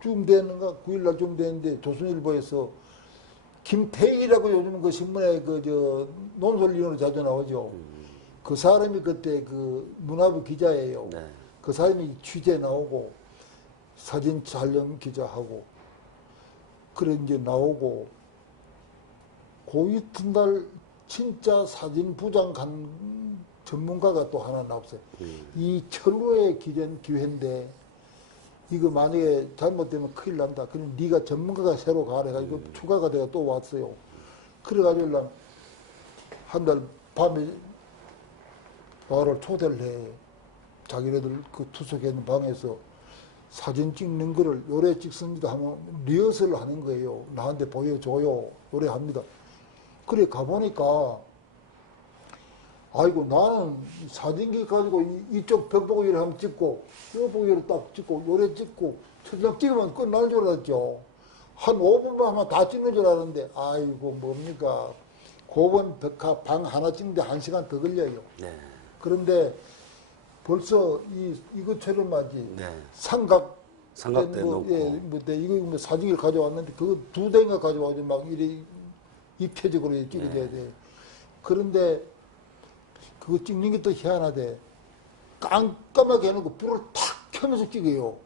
날쯤 되는가 9일 날쯤 되는데 조선일보에서 김태일이라고 요즘 그 신문에 그 논설위원으로 자주 나오죠. 그 사람이 그때 그 문화부 기자예요. 네. 그 사람이 취재 나오고 사진 촬영 기자하고 그래 이제 나오고 그 이튿날 진짜 사진 부장 간 전문가가 또 하나 나왔어요. 이 철로의 기회인데 이거 만약에 잘못되면 큰일 난다. 그럼 네가 전문가가 새로 가라 해가지고 추가가 돼가 또 왔어요. 그래가지고 한 달 밤에 나를 초대를 해. 자기네들 그 투석해 있는 방에서 사진 찍는 거를 요래 찍습니다 하면 리허설을 하는 거예요. 나한테 보여줘요. 요래 합니다. 그래 가보니까 아이고 나는 사진기 가지고 이쪽 벽 보고 이래 한번 찍고 요 보고 이래 딱 찍고 요래 찍고 천장 찍으면 끝날 줄 알았죠. 한 5분만 하면 다 찍는 줄 알았는데 아이고 뭡니까 고번 벽화 방 하나 찍는데 1시간 더 걸려요. 네. 그런데 벌써 이것처럼 하지 네. 삼각대 놓고. 이거 뭐 사진기를 가져왔는데 그거 2대인가 가져와서 막 이래 입체적으로 찍어줘야 돼. 그런데 그거 찍는 게 또 희한하대. 깜깜하게 해놓고 불을 탁 켜면서 찍어요.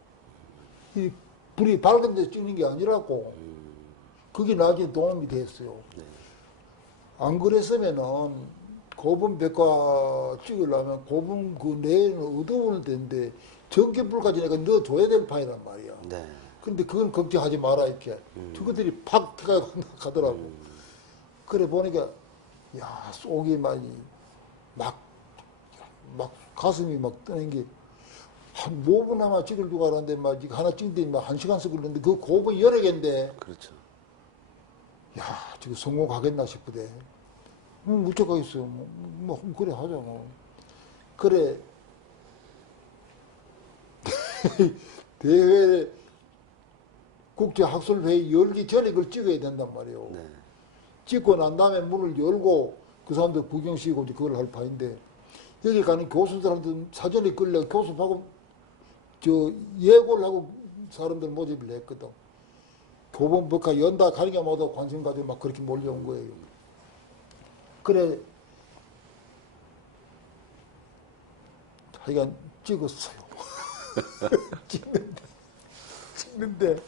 이 불이 밝은 데서 찍는 게 아니라고. 그게 나중에 도움이 됐어요. 네. 안 그랬으면은 고분 백화 찍으려면 고분 그 내에는 어두운 데인데 전기불까지 내가 넣어줘야 될 판이란 말이야. 네. 근데 그건 걱정하지 마라 이렇게. 저것들이 팍 가더라고. 그래 보니까 야 속이 많이 막 가슴이 막 뜨는 게 한 5분 아마 찍을 줄 알았는데 막 하나 찍는데 막 1시간씩 걸렸는데 그 고분 여러 개인데 그렇죠. 야 지금 성공하겠나 싶으대. 무척하겠어. 뭐 그래 하자 뭐. 그래 대회 국제학술회의 열기 전에 그걸 찍어야 된단 말이에요. 네. 찍고 난 다음에 문을 열고 그 사람들 구경시키고 그걸 할 판인데 여기 가는 교수들한테 사전에 끌려 교수하고 예고를 하고 사람들 모집을 했거든. 교본법과 연다 가는 게 모두 관심 가지고 막 그렇게 몰려온 거예요. 그래 하여간 찍었어요. 찍는데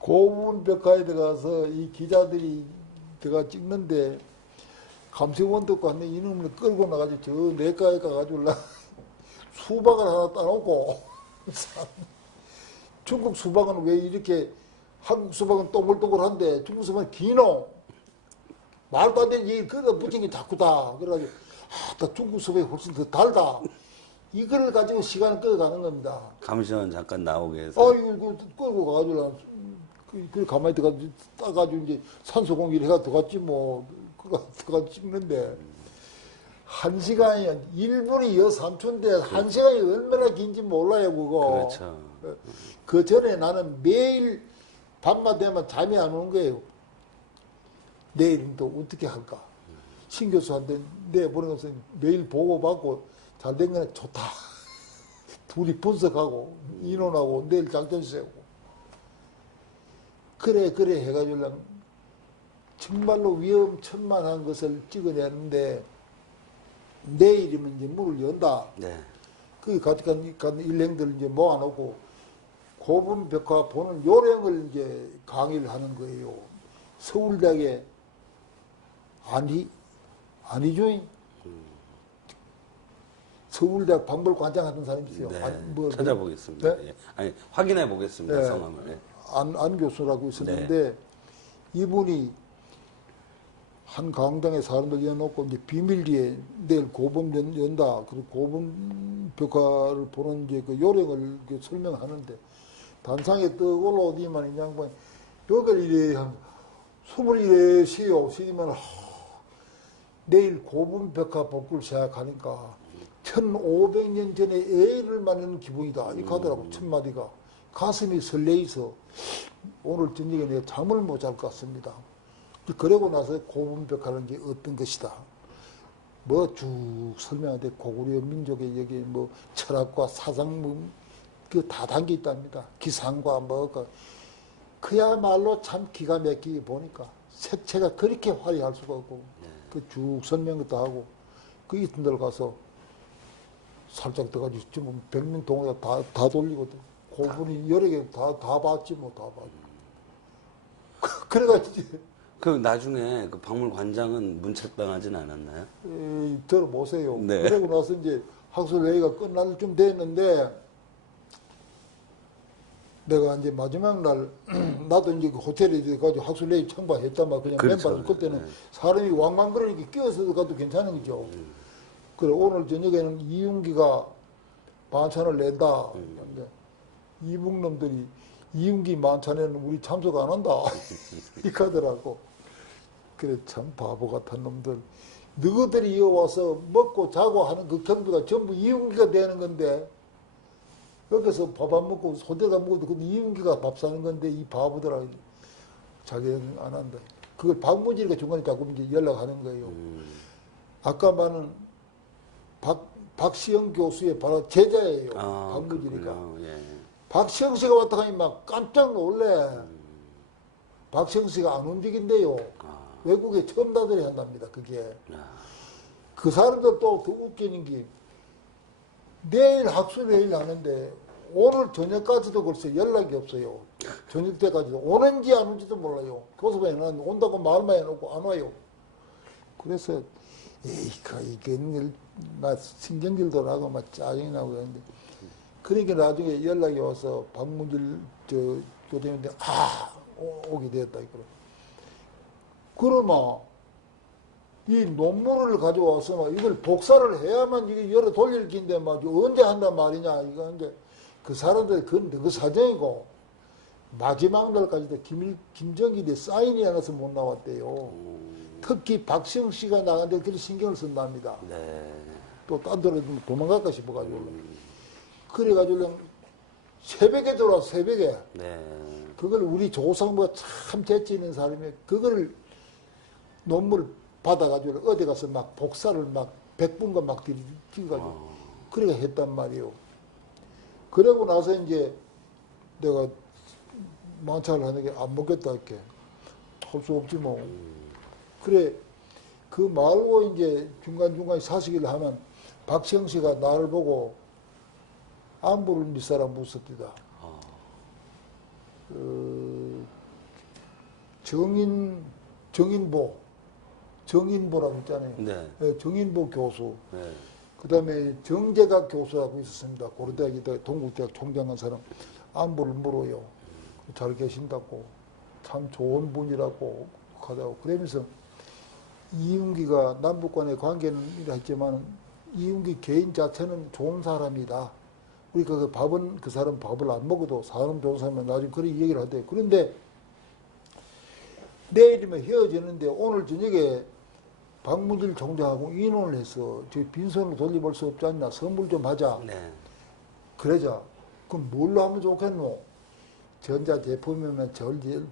고문벽화에 들어가서 이 기자들이 들어가 찍는데 감시원 듣고 한데 이놈을 끌고 나가지고 저 내과에 가가지고 수박을 하나 따놓고 중국 수박은 왜 이렇게 한국 수박은 동글동글한데 중국 수박은 기노 말도 안 되는 얘기를 그거 붙인 게 자꾸다. 그래가지고 나 중국 수박이 훨씬 더 달다. 이걸 가지고 시간을 끌어가는 겁니다. 감시원 잠깐 나오게 해서. 이거 끌고 가가지고 그 가만히 들어가지고 따가지고 이제 산소 공기를 해가 들어갔지 뭐 그거 들어가 찍는데 1시간이 1분이 3초인데 1시간이 얼마나 긴지 몰라요 그거. 그렇죠. 그 전에 나는 매일 밤만 되면 잠이 안 오는 거예요. 내일은 또 어떻게 할까? 신 교수한테 내보낸 것은 매일 보고받고 잘 된 거는 좋다. 둘이 분석하고 인원하고 내일 작전 세우고 그래 해가지고 정말로 위험천만한 것을 찍어내는데 내일이면 이제 문을 연다. 네. 그 같이 간 일행들 이제 모아놓고 고분벽화 보는 요령을 이제 강의를 하는 거예요. 서울대학에 안희주인 서울대학 박물관장 하던 사람이 있어요. 네. 찾아보겠습니다. 네? 예. 아니 확인해 보겠습니다. 네. 성함을. 예. 안 교수라고 있었는데 이분이 한 강당에 사람들 여놓고 이제 비밀리에 내일 고범 연다. 그리고 고범 벽화를 보는 이제 그 요령을 설명하는데 단상에 떡 올라오더니만 이 양반이 벽을 이래 한 20일에 쉬면 내일 고범 벽화 복구를 시작하니까 1500년 전에 애를 만나는 기분이다. 이렇게 하더라고, 첫 마디가. 가슴이 설레이서 오늘 저녁에 내가 잠을 못 잘 것 같습니다. 그러고 나서 고분벽하는 게 어떤 것이다. 뭐 쭉 설명하되 고구려 민족의 여기 뭐 철학과 사상 그 다 담겨 있답니다. 기상과 뭐 그야말로 참 기가 막히게 보니까 색채가 그렇게 화려할 수가 없고 그 쭉 설명도 하고 그 이튿 날 가서 살짝 들어가지고 지금 100명 동호회 다 돌리거든. 고분이 여러 개 다 봤지 뭐 다 봤지. 그래가지고 그 나중에 그 박물관장은 문책당하진 않았나요? 들어보세요. 네. 그러고 나서 이제 학술회의가 끝날 쯤 됐는데 내가 이제 마지막 날 나도 이제 그 호텔에 가지고 학술회의 청구했단 말이야. 그냥 그렇죠. 맨발 그때는 네. 사람이 왕왕거리니까 끼어서 가도 괜찮은 거죠. 그래 오늘 저녁에는 이윤기가 만찬을 낸다. 근데 이북 놈들이 이윤기 만찬에는 우리 참석 안 한다. 이렇게 하더라고. 그래 참 바보 같은 놈들. 너희들이 이어와서 먹고 자고 하는 그 경비가 전부 이윤기가 되는 건데 여기서 밥 안 먹고 호텔 가 먹어도 그 이윤기가 밥 사는 건데 이 바보들아 자기는 안 한다. 그걸 박문진이가 중간에 자꾸 이제 연락하는 거예요. 아까 말은 박시영 교수의 바로 제자예요. 박문진이가. 예. 박시영 씨가 왔다 가니 막 깜짝 놀래. 박시영 씨가 안 움직인대요. 외국에 처음 다들이 한답니다. 그게. 그 사람도 또 더 웃기는 게 내일 학술회의를 하는데 오늘 저녁까지도 글쎄 연락이 없어요. 저녁 때까지도 오는지 안 오는지도 몰라요. 교수반에는 온다고 말만 해놓고 안 와요. 그래서 이게 나 신경질도 나고 막 짜증이 나고 그랬는데 그러니까 나중에 연락이 와서 박문질 교수님인데 오게 되었다 이거로. 그러면 이 논문을 가져와서 막 이걸 복사를 해야만 이게 열어 돌릴 긴데 막 언제 한단 말이냐 이거 한데 그 사람들 그건 그 사정이고 마지막 날까지도 김정일이 사인이 안 와서 못 나왔대요. 특히 박시영 씨가 나갔는데 그렇게 신경을 쓴답니다. 네. 또 딴 데로 도망갈까 싶어가지고. 그래가지고 새벽에 들어와 새벽에. 네. 그걸 우리 조상모가 참 재치 있는 사람이 그걸 논문을 받아가지고 어디 가서 막 복사를 막 100분간 막 찍어가지고 그래가 했단 말이에요. 그러고 나서 이제 내가 만찬을 하는 게 안 먹겠다 이렇게 할 수 없지 뭐. 그래 그 말고 이제 중간중간 사식을 하면 박시영 씨가 나를 보고 안부를 밑사람 묻습니다. 정인보라고 있잖아요. 네. 네, 정인보 교수. 네. 그 다음에 정재각 교수라고 있었습니다. 고려대학에 동국대학 총장한 사람. 안부를 물어요. 잘 계신다고. 참 좋은 분이라고 하다고. 그러면서 이윤기가 남북 간의 관계는 이라 했지만 이윤기 개인 자체는 좋은 사람이다. 우리가 그 밥은 그 사람 밥을 안 먹어도 사람 좋은 사람은 나중에 그런 얘기를 하대요. 그런데 내일이면 헤어지는데 오늘 저녁에 박문질 총장하고 인원을 해서 저 빈손으로 돌려볼 수 없지 않나 선물 좀 하자. 네. 그러자. 그럼 뭘로 하면 좋겠노? 전자제품이면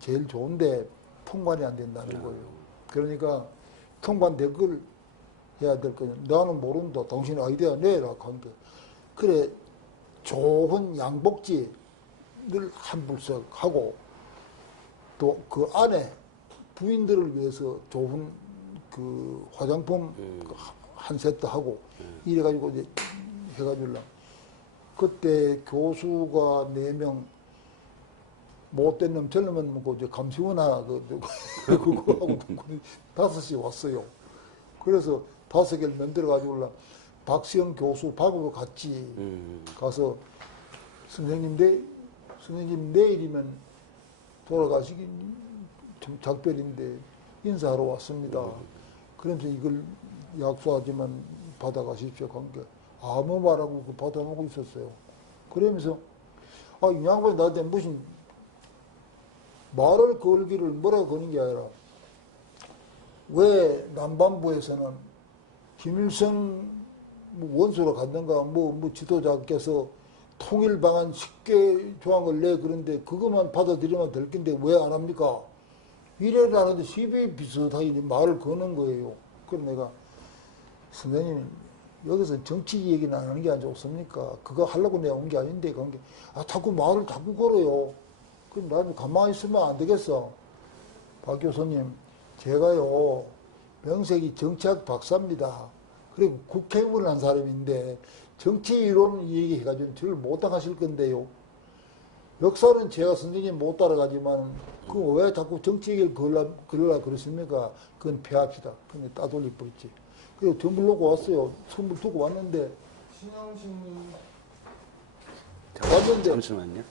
제일 좋은데 통관이 안 된다는 거예요. 그러니까 통관된 걸 해야 될 거냐. 나는 모른다. 당신 아이디어 내라. 한 게. 그래 좋은 양복지를 한 불씩 하고 또 그 안에 부인들을 위해서 좋은 그 화장품 한 세트 하고 이래가지고 이제 해가지고 그때 교수가 4명 못된 놈 젊은 놈 이제 감시원 하나 그거하고 5시 왔어요. 그래서 5개를 만들어가지고 박시영 교수 밥으로 같이 가서 선생님 내일이면 돌아가시기 좀 작별인데 인사하러 왔습니다. 그러면서 이걸 약속하지만 받아가십시오. 한 게 아무 말하고 그 받아놓고 있었어요. 그러면서 이 양반이 나한테 무슨 말을 걸기를 뭐라 거는 게 아니라 왜 남반부에서는 김일성 원수로 갔는가 뭐 지도자께서 통일 방안 10개 조항을 내 그런데 그것만 받아들이면 될 건데 왜 안 합니까? 이래를 하는데 시비 비슷하게 말을 거는 거예요. 그래서 내가 선생님 여기서 정치 얘기는 안 하는 게 안 좋습니까? 그거 하려고 내가 온 게 아닌데 그런 게 자꾸 말을 자꾸 걸어요. 그럼 나는 가만히 있으면 안 되겠어. 박 교수님 제가요 명색이 정치학 박사입니다. 그리고 국회의원을 한 사람인데 정치 이론 얘기해가지고 저를 못 당하실 건데요. 역사는 제가 선생님 못 따라가지만 그 왜 자꾸 정치 얘기를 걸으라 그러십니까? 그건 폐합시다. 근데 따돌려 버렸지. 그리고 선물 놓고 왔어요. 선물 두고 왔는데 신영신님 왔는데 잠시만요.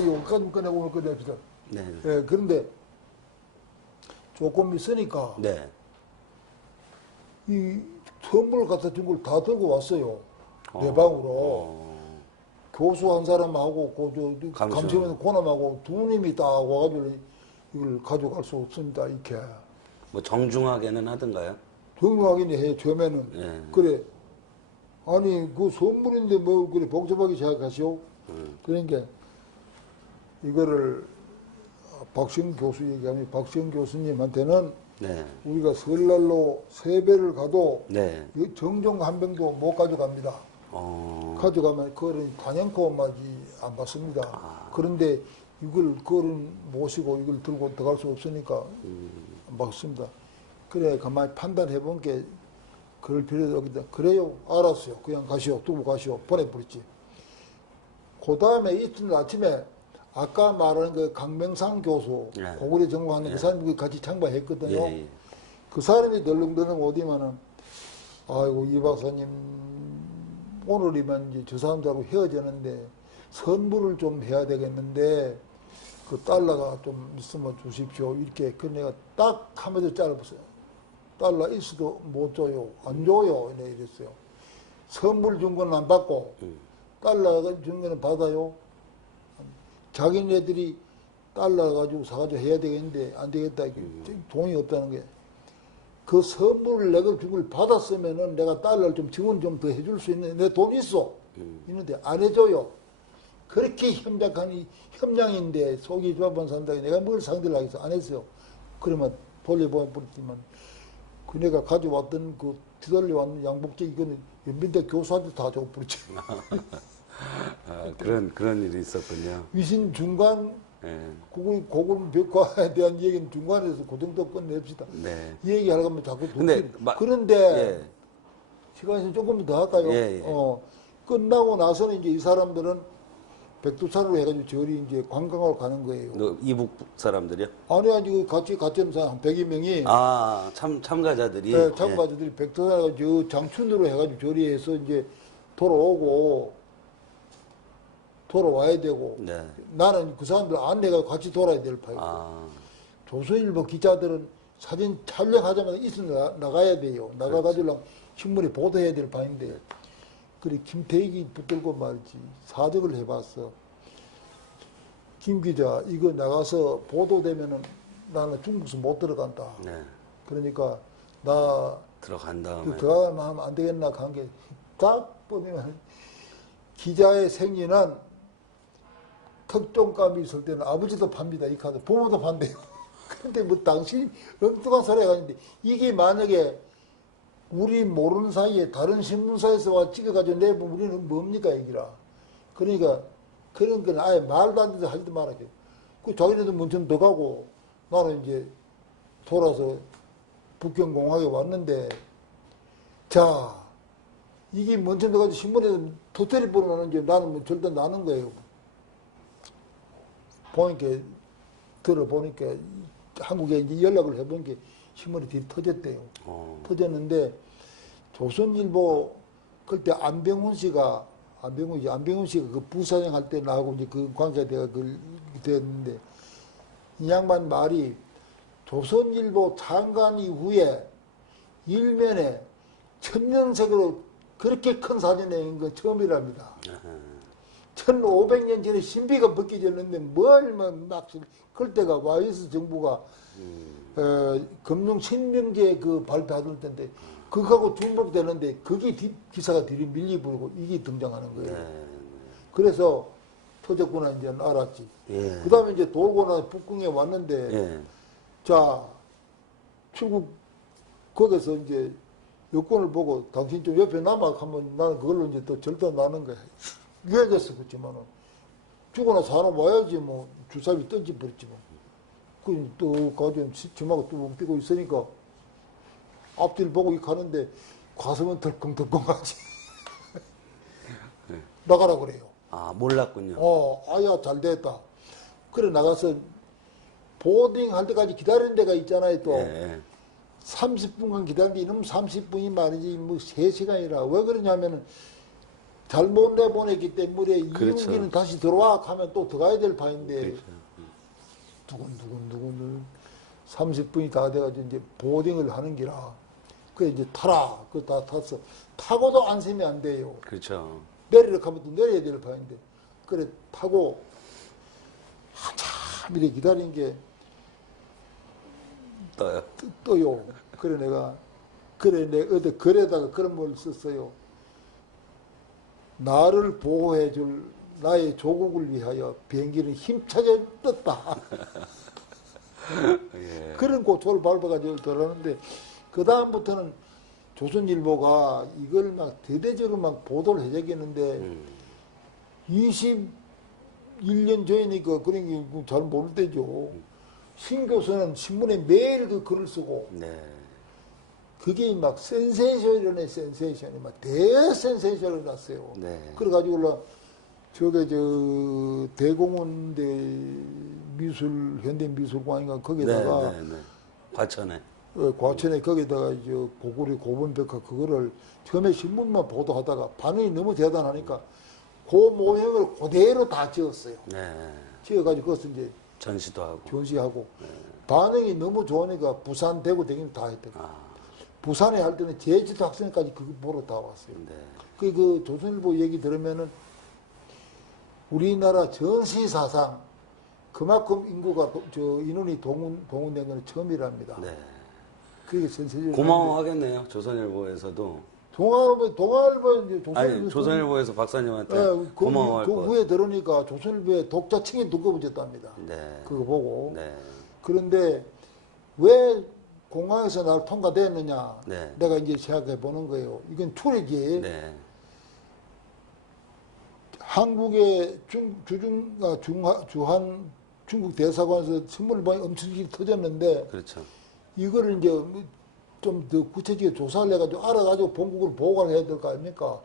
여기까지 꺼내고 오늘 꺼냅시다. 네. 예, 그런데 조금 있으니까 네. 이 선물 갖다 준 걸 다 들고 왔어요. 내 방으로. 교수 한 사람하고 감시원에서 고남하고 두 님이 딱 와가지고 이걸 가져갈 수 없습니다. 이렇게. 뭐 정중하게는 하던가요? 정중하긴 해. 처음에는. 예. 그래. 아니 그 선물인데 뭐 그래 복잡하게 생각하시오. 그러니까 이거를 박시영 교수 얘기하면 박시영 교수님한테는 네. 우리가 설날로 세배를 가도 네. 이 정종 한 병도 못 가져갑니다. 가져가면 그거는 단연코 맞이 안 받습니다. 그런데 이걸 그거는 모시고 이걸 들고 들어갈 수 없으니까 안 받습니다. 그래 가만히 판단해 본 게 그럴 필요도 없다. 그래요. 알았어요. 그냥 가시오. 두고 가시오. 보내버렸지. 그 다음에 이튿날 아침에 아까 말한 그 강명상 교수, 네. 고구려 전공하는 네. 그 사람이 같이 창바했거든요. 예, 예. 그 사람이 덜렁덜렁 오디면은, 아이고, 이 박사님, 오늘이면 이제 저 사람들하고 헤어지는데, 선물을 좀 해야 되겠는데, 그 달러가 좀 있으면 주십시오. 이렇게. 그 내가 딱 하면서 잘라봤어요. 달러 있어도 못 줘요. 안 줘요. 이랬어요. 선물 준 건 안 받고, 달러 준 거는 받아요. 자기네들이 달러 가지고 사가지고 해야 되겠는데 안 되겠다. 돈이 없다는 게. 그 선물을 내가 준 받았으면은 내가 달러를 좀 지원 좀 더 해줄 수 있는데 내 돈 있어. 있는데 안 해줘요. 그렇게 협약한 협량인데 속이 좁은 산다고 내가 뭘 상대를 하겠어. 안 했어요. 그러면 돌려보냈지만 그 내가 가져왔던 그 뒤돌려왔는 양복제 이거는 연민대 교수한테 다 줘버렸지. 그런 일이 있었군요. 위신 중간 예. 고군 벽화에 대한 얘기는 중간에서 그 정도 끝냅시다. 네. 이 얘기하려고 하면 자꾸 근데 그런데 예. 시간이 조금 더 할까요? 예, 예. 끝나고 나서는 이제 이 사람들은 백두산으로 해가지고 저리 이제 관광하러 가는 거예요. 이북 사람들이요? 아니 같이 갔던 사람 한 100여 명이 참가자들이 네, 참가자들이 백두산에 저 장춘으로 해가지고 저리해서 이제 돌아와야 되고 네. 나는 그 사람들 안내가 같이 돌아야 될 파이고 조선일보 기자들은 사진 촬영하자마자 있어 나가야 돼요. 나가가지고 신문에 보도해야 될 바인데 그래 김태익이 붙들고 말지 사적을 해봤어. 김 기자 이거 나가서 보도되면은 나는 중국에서 못 들어간다. 네. 그러니까 나 들어간 다음에 들어가면 하면 안 되겠나 한 게 딱 보면 기자의 생리는 특종감이 있을 때는 아버지도 팝니다. 이 카드 부모도 판대요. 근데 뭐 당신이 엉뚱한 소리가 아닌데 이게 만약에 우리 모르는 사이에 다른 신문사에서 와 찍어가지고 내보면 우리는 뭡니까 얘기라. 그러니까 그런 건 아예 말도 안 돼서 하지도 말아요. 그 자기네도 문천 더 가고 나는 이제 돌아서 북경공항에 왔는데 자 이게 문천 더 가지고 신문에서 도토리 보내는지 나는 뭐 절대 나는 거예요. 보니까 들어보니까 한국에 이제 연락을 해본 게 신문이 뒤 터졌대요. 터졌는데 조선일보 그때 안병훈 씨가 그 부사장 할 때 나하고 이제 그 관계대가 됐는데 이 양반 말이 조선일보 창간 이후에 일면에 천년색으로 그렇게 큰 사진 내는 건 처음이랍니다. 1500년 전에 신비가 벗겨졌는데 막 그때가 YS 정부가 금융 신명제 그 발표하던 때인데 그거하고 중복되는데 그게 기사가 들이 밀리버리고 이게 등장하는 거예요. 그래서 터졌구나 이제 알았지. 예. 그 다음에 이제 돌고 나서 북궁에 왔는데, 예. 자, 출국, 거기서 이제 여권을 보고 당신 좀 옆에 남아 하면 나는 그걸로 이제 또 절단 나는 거야. 이해졌어, 그렇지만은. 죽거나 사람 와야지 뭐, 주사위 던져버렸지 뭐. 또 가지고 지마가 뚜껑 뛰고 있으니까 앞뒤를 보고 가는데 가슴은 덜컹덜컹하지. 나가라 그래요. 아, 몰랐군요. 아야, 잘 됐다. 그래, 나가서 보딩 할 때까지 기다리는 데가 있잖아요, 또. 예. 30분간 기다리는데 이놈 30분이 말이지, 뭐 3시간이라. 왜 그러냐면은 잘못 내보냈기 때문에 그렇죠. 이윤기는 다시 들어와 하면 또 들어가야 될 판인데. 그렇죠. 두근두근 30분이 다 돼가지고 이제 보딩을 하는 기라. 그래, 이제 타라. 그거 다 탔어. 타고도 안심이 안 돼요. 그렇죠. 내리려 하면 또 내려야 될 판인데. 그래, 타고 한참 이렇게 기다린 게 떠요. 떠요. 그래, 내가 어디 글에다가 그런 걸 썼어요. 나를 보호해줄 나의 조국을 위하여 비행기는 힘차게 떴다. 예. 그런 고초를 밟아가지고 들어가는데, 그다음부터는 조선일보가 이걸 막 대대적으로 막 보도를 해야겠는데, 21년 전이니까 그런 게 잘 모를 때죠. 신 교수는 신문에 매일 그 글을 쓰고, 네. 그게 막 센세이션이네, 센세이션이 막 대센세이션이 났어요. 네. 그래가지고 저게 대공원대 현대미술관인가 거기다가 네. 과천에. 과천에 거기다가 고구려 고분백화 그거를 처음에 신문만 보도하다가 반응이 너무 대단하니까 그 모형을 그대로 다 지었어요. 네. 지어가지고 그것을 이제 전시도 하고. 전시하고 반응이 너무 좋으니까 부산, 대구, 대구는 다 했더라고요. 아, 부산에 할 때는 제주도 학생까지 그거 보러 다 왔어요. 네. 그 조선일보 얘기 들으면은 우리나라 전시 사상 그만큼 인구가 인원이 동원된 건 처음이랍니다. 네. 그게 전세적으로 고마워하겠네요. 조선일보에서도. 동아일보 이제 아니, 조선일보에서 박사님한테 그 고마워할 것 후에 들으니까 조선일보에 독자층이 두꺼워졌답니다. 네. 그거 보고. 네. 그런데 왜 공항에서 날 통과됐느냐? 네. 내가 이제 생각해 보는 거예요. 이건 추리지. 네. 한국의 주한 중국 대사관에서 선물을 많이 엄청 터졌는데, 그렇죠. 이거를 이제 좀 더 구체적으로 조사를 해가지고 알아가지고 본국을 보고를 해야 될 거 아닙니까?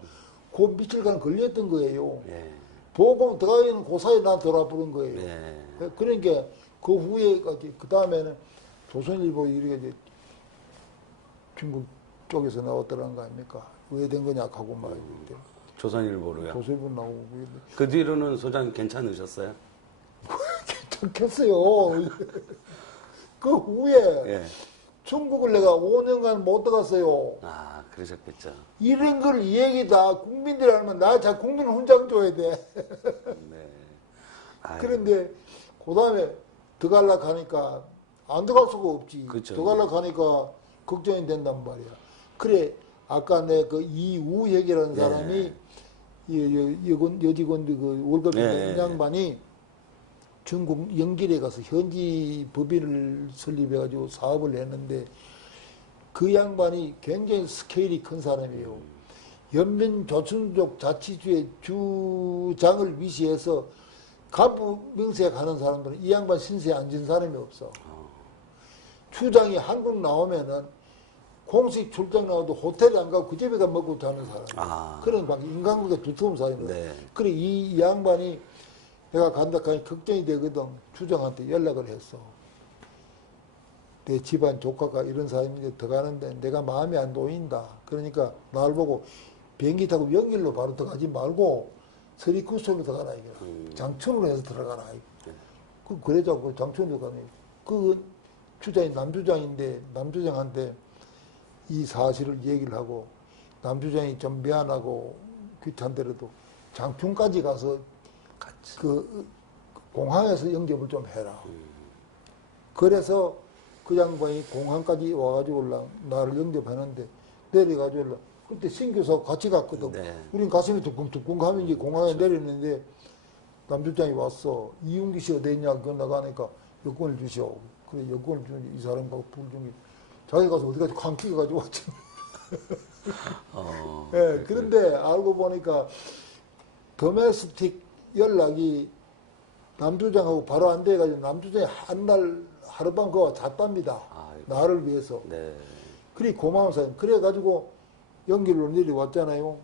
그 며칠간 걸렸던 거예요. 네. 보고 들어가는 그 사이에 난 돌아 부른 거예요. 네. 그러니까 그 후에까지, 그 다음에는 조선일보 이렇게 이제 중국 쪽에서 나왔더라는 거 아닙니까? 왜 된 거냐 하고 막 이제 조선일보로요. 조선일보 나오고 그 뒤로는 소장 괜찮으셨어요? 괜찮겠어요. 그 후에 예. 중국을 내가 5년간 못 들어갔어요. 아, 그러셨겠죠. 이런 걸 얘기 다 국민들이 알면 나 자 국민 훈장 줘야 돼. 네. 아유, 그런데 그 다음에 들어가려고 하니까 안 들어갈 수가 없지. 그쵸. 들어가려고 하니까 걱정이 된단 말이야. 그래, 아까 내 그 이우혁이라는 네. 사람이 여직원 그 월급이 네. 있는 양반이 중국 영길에 가서 현지 법인을 설립해가지고 사업을 했는데, 그 양반이 굉장히 스케일이 큰 사람이에요. 연면 조선족 자치주의 주장을 위시해서 간부 명세에 가는 사람들은 이 양반 신세에 앉은 사람이 없어. 추장이 한국 나오면은 공식 출장 나와도 호텔에 안 가고 그 집에 가 먹고 자는 사람. 아. 그런 막 인간관계 두터운 사람이에요. 네. 그래, 이 양반이 내가 간다 하니 걱정이 되거든. 추장한테 연락을 했어. 내 집안 조카가 이런 사람인데 들어가는데 내가 마음이 안 놓인다. 그러니까 날 보고 비행기 타고 영길로 바로 들어가지 말고 서리쿠스로 들어가라 이거. 장천으로 해서 들어가라 이거. 그래자고 장천으로 가네. 그 추장이 남주장인데 남주장한테 이 사실을 얘기를 하고, 남주장이 좀 미안하고 귀찮더라도 장춘까지 가서 같이. 그 공항에서 영접을 좀 해라. 그래서 그 양반이 공항까지 와가지고 나를 영접하는데 내려가지고 그때 신교사하고 같이 갔거든. 네. 우린 가슴이 두근두근 하면 이제 공항에 내렸는데 남주장이 왔어. 이윤기 씨 어디 있냐? 그 나가니까 여권을 주시오. 그래, 여권을 주는 이 사람하고 불중이 자기 가서 어디까지 광기가 가지고 왔지. 예, 그런데 알고 보니까 도메스틱 연락이 남주장하고 바로 안 돼가지고 남주장이 한날 하룻밤 그거 잤답니다. 나를 위해서. 네. 그리 고마운 사람. 그래가지고 연길로 내려왔잖아요.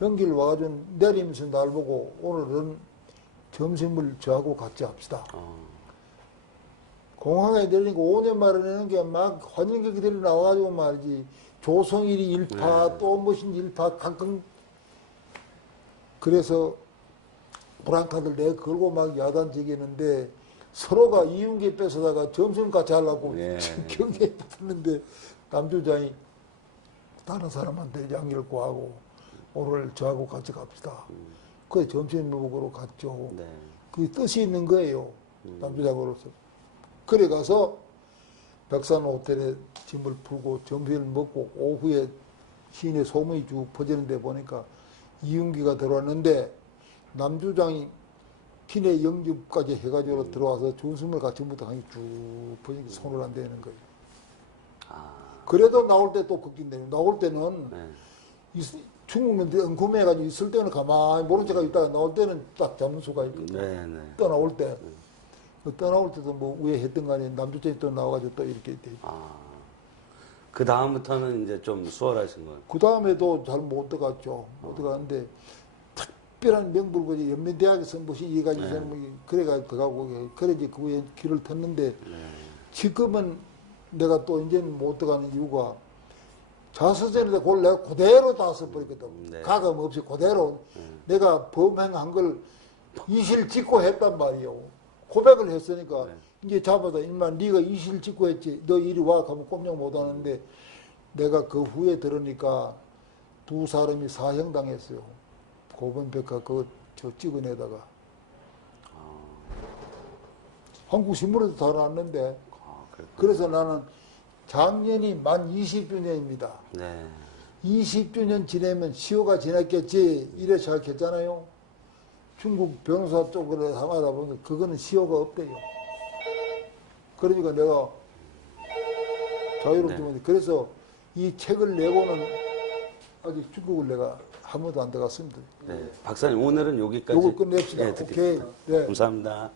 연길 와가지고 내리면서 날 보고 오늘은 점심을 저하고 같이 합시다. 공항에 내리니까 5년 만에 내는 게 막 환영객들이 나와가지고 말이지. 조성일이 일파, 또 무슨 일파, 가끔. 그래서 브랑카들 내가 걸고 막 야단지기는데 서로가 이윤기 뺏어다가 점심 같이 하려고 경기에 붙었는데 남주장이 다른 사람한테 양해를 구하고 오늘 저하고 같이 갑시다. 그래 점심 먹으러 갔죠. 네. 그 뜻이 있는 거예요. 남주장으로서. 그래 가서 백산 호텔에 짐을 풀고 점심을 먹고 오후에 시내 소문이 쭉 퍼지는데 보니까 이윤기가 들어왔는데 남주장이 기내 영접까지 해가지고 들어와서 준숨을 같이 부터 한게 쭉 퍼지니까 손을 안 대는 거예요. 그래도 나올 때 또 걷긴대요. 나올 때는 중국은 엉금해가지고 있을 때는 가만히 모른 척하고 있다가 나올 때는 딱 잡는 수가 있거든요. 떠나올 때. 떠나올 때도 뭐 위에 했던 거 아니에요. 남주장이 또 나와가지고 또 이렇게 돼. 그 다음부터는 이제 좀 수월하신 거예요? 그 다음에도 잘 못 들어갔죠. 못 들어갔는데 특별한 명불고지 연민대학에서 무슨 이해가지고 그래가 들어가고 그래 이제 그 후에 길을 텄는데 지금은 내가 또 이제는 못 들어가는 이유가 자서전에 그걸 내가 그대로 다 써버렸거든. 가감 없이 그대로 내가 범행한 걸 이실 짓고 했단 말이에요. 고백을 했으니까 이제 잡아서 일만 네가 이실 짓고 했지. 너 이리 와 가면 꼼짝 못 하는데 내가 그 후에 들으니까 두 사람이 사형당했어요. 고변백화 그거 저 찍어내다가 한국 신문에도 다 나왔는데 그래서 나는 작년이 만 20주년입니다. 20주년 지내면 시효가 지났겠지 이래 생각했잖아요. 중국 변호사 쪽으로 하다 보니까 그거는 시효가 없대요. 그러니까 내가 자유롭게 그래서 이 책을 내고는 아직 중국을 내가 한 번도 안 들어갔습니다. 박사님 오늘은 여기까지 요거 끝냅시다. 오케이. 네. 감사합니다.